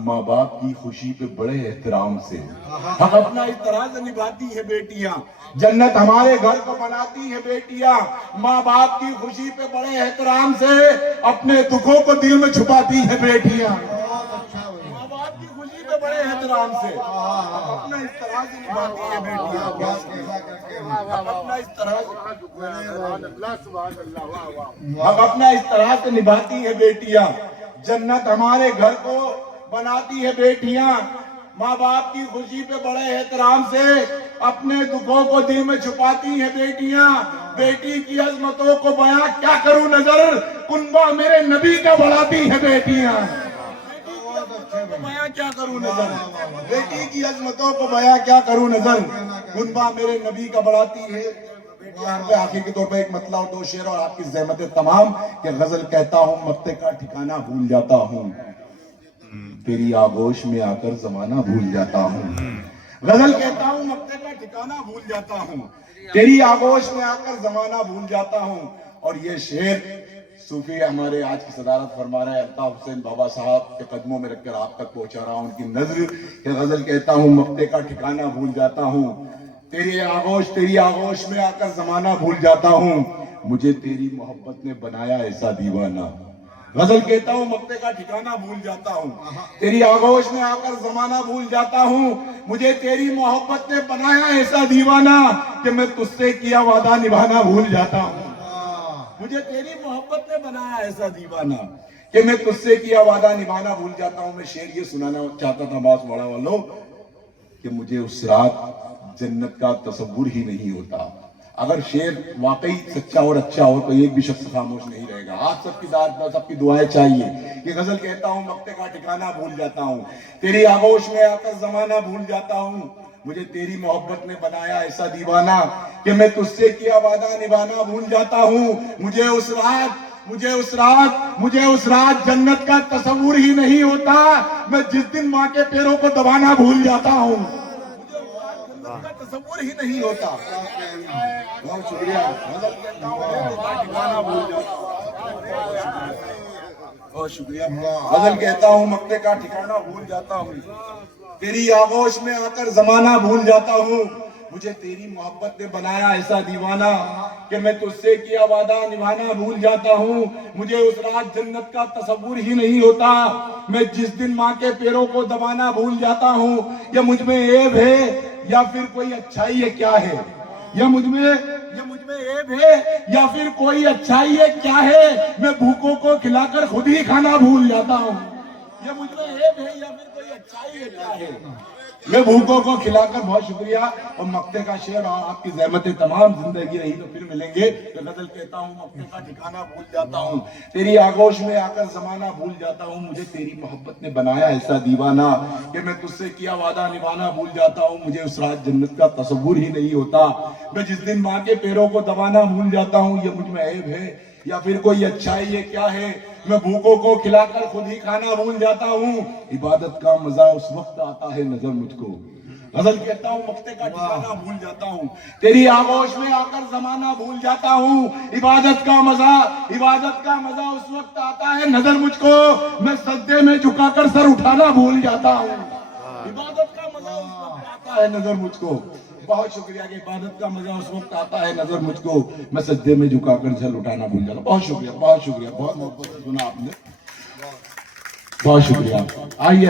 ماں باپ کی خوشی پہ بڑے احترام سے۔ حق اپنا اس طرح سے نبھاتی ہے بیٹیاں، جنت ہمارے گھر کو بناتی ہے بیٹیاں، ماں باپ کی خوشی پہ بڑے احترام سے، اپنے دکھوں کو دل میں چھپاتی ہے بیٹیاں، ماں باپ کی خوشی پہ بڑے احترام سے حق اپنا اس طرح سے نبھاتی ہے بیٹیاں، حق اپنا اس طرح سے نبھاتی ہے بیٹیاں، جنت ہمارے گھر کو بناتی ہے بیٹیاں، ماں باپ کی خوشی پہ بڑے احترام سے، اپنے دکھوں کو دل میں چھپاتی ہے بیٹیاں، بیٹی کی عظمتوں کو بیاں کیا کروں نظر، کنبہ میرے نبی کا بڑھاتی ہے بیٹیاں، بیاں کیا کروں نظر، بیٹی کی عظمتوں کو بیاں کیا کروں نظر، کنبہ میرے نبی کا بڑھاتی ہے بیٹیاں۔ پہ آخر کے طور پہ ایک مطلع اور دو شعر اور آپ کی زحمت تمام، کہ غزل کہتا ہوں مقتے کا ٹھکانہ بھول جاتا ہوں، تیری آغوش میں آ کر زمانہ بھول جاتا ہوں، غزل کہتا ہوں مقتے کا ٹھکانہ بھول جاتا ہوں، تیری آغوش میں آ کر زمانہ بھول جاتا ہوں۔ اور یہ شعر صوفی ہمارے آج کی صدارت فرما رہے ہیں الطاف حسین بابا صاحب کے قدموں میں رکھ کر آپ تک پہنچا رہا ہوں ان کی نظر، کہ غزل کہتا ہوں مقتے کا ٹھکانہ بھول جاتا ہوں، تیری آغوش میں آ کر زمانہ بھول جاتا ہوں، مجھے تیری محبت نے بنایا ایسا دیوانہ، غزل کہتا ہوں مقتے کا ٹھکانہ بھول جاتا ہوں، تیری آغوش میں آ کر زمانہ بھول جاتا ہوں، مجھے تیری محبت نے بنایا ایسا دیوانہ کہ میں تجھ سے کیا وعدہ نبھانا بھول جاتا ہوں، مجھے تیری محبت نے بنایا ایسا دیوانہ کہ میں تجھ سے کیا وعدہ نبھانا بھول جاتا ہوں۔ میں شعر یہ سنانا چاہتا تھا باس بڑا والوں کہ مجھے اس رات جنت کا تصور ہی نہیں ہوتا۔ اگر شعر واقعی سچا اور اچھا ہو تو ایک بھی شخص خاموش نہیں رہے گا۔ آپ سب کی دعائیں چاہیے کہ غزل کہتا ہوں مقتے کا ٹھکانہ بھول جاتا ہوں، تیری آغوش میں آ کر زمانہ بھول جاتا ہوں، مجھے تیری محبت نے بنایا ایسا دیوانہ کہ میں تجھ سے کیا وعدہ نبھانا بھول جاتا ہوں، مجھے اس رات جنت کا تصور ہی نہیں ہوتا، میں جس دن ماں کے پیروں کو دبانا بھول جاتا ہوں، کا تصور ہی نہیں ہوتا۔ بہت شکریہ، بہت شکریہ۔ غزل کہتا ہوں مقتے کا ٹھکانہ بھول جاتا ہوں، تیری آغوش میں آ کر زمانہ بھول جاتا ہوں، مجھے تیری محبت نے بنایا ایسا دیوانہ کہ میں تجھ سے کیا وعدہ نبھانا بھول جاتا ہوں، مجھے اس رات جنت کا تصور ہی نہیں ہوتا، میں جس دن ماں کے پیروں کو دبانا بھول جاتا ہوں۔ یہ مجھ میں عیب ہے یا پھر کوئی اچھائی ہے کیا ہے، یہ مجھ میں عیب ہے یا پھر کوئی اچھائی ہے کیا ہے، میں بھوکوں کو کھلا کر خود ہی کھانا بھول جاتا ہوں، یہ مجھ میں عیب ہے یا پھر کوئی اچھائی ہے کیا ہے، میں بھوکوں کو کھلا کر۔ بہت شکریہ۔ اور مقتے کا شعر اور آپ کی زحمت تمام، زندگی رہی تو پھر ملیں گے۔ غزل کہتا ہوں مقتے کا ٹھکانہ بھول جاتا ہوں، تیری آغوش میں آ کر زمانہ بھول جاتا ہوں، مجھے تیری محبت نے بنایا ایسا دیوانہ کہ میں تجھ سے کیا وعدہ نبھانا بھول جاتا ہوں، مجھے اس رات جنت کا تصور ہی نہیں ہوتا، میں جس دن ماں کے پیروں کو دبانا بھول جاتا ہوں، یہ مجھ میں عیب ہے یا پھر کوئی اچھائی ہے کیا ہے، میں بھوکوں کو کھلا کر خود ہی کھانا بھول جاتا ہوں، عبادت کا مزہ اس وقت آتا ہے نظر مجھ کو۔ غزل کہتا ہوں مقتے کا ٹھکانہ بھول جاتا ہوں، تیری آغوش میں آ کر زمانہ بھول جاتا ہوں، عبادت کا مزہ اس وقت آتا ہے نظر مجھ کو، میں سجدے میں جھکا کر سر اٹھانا بھول جاتا ہوں، عبادت کا مزہ اس وقت آتا ہے نظر مجھ کو۔ بہت شکریہ کہ عبادت کا مزہ اس وقت آتا ہے نظر مجھ کو، میں سجدے میں جھکا کر سر اٹھانا بھول جاتا ہوں۔ بہت شکریہ، بہت شکریہ، بہت محبت سے سنا آپ نے، بہت شکریہ۔ آئیے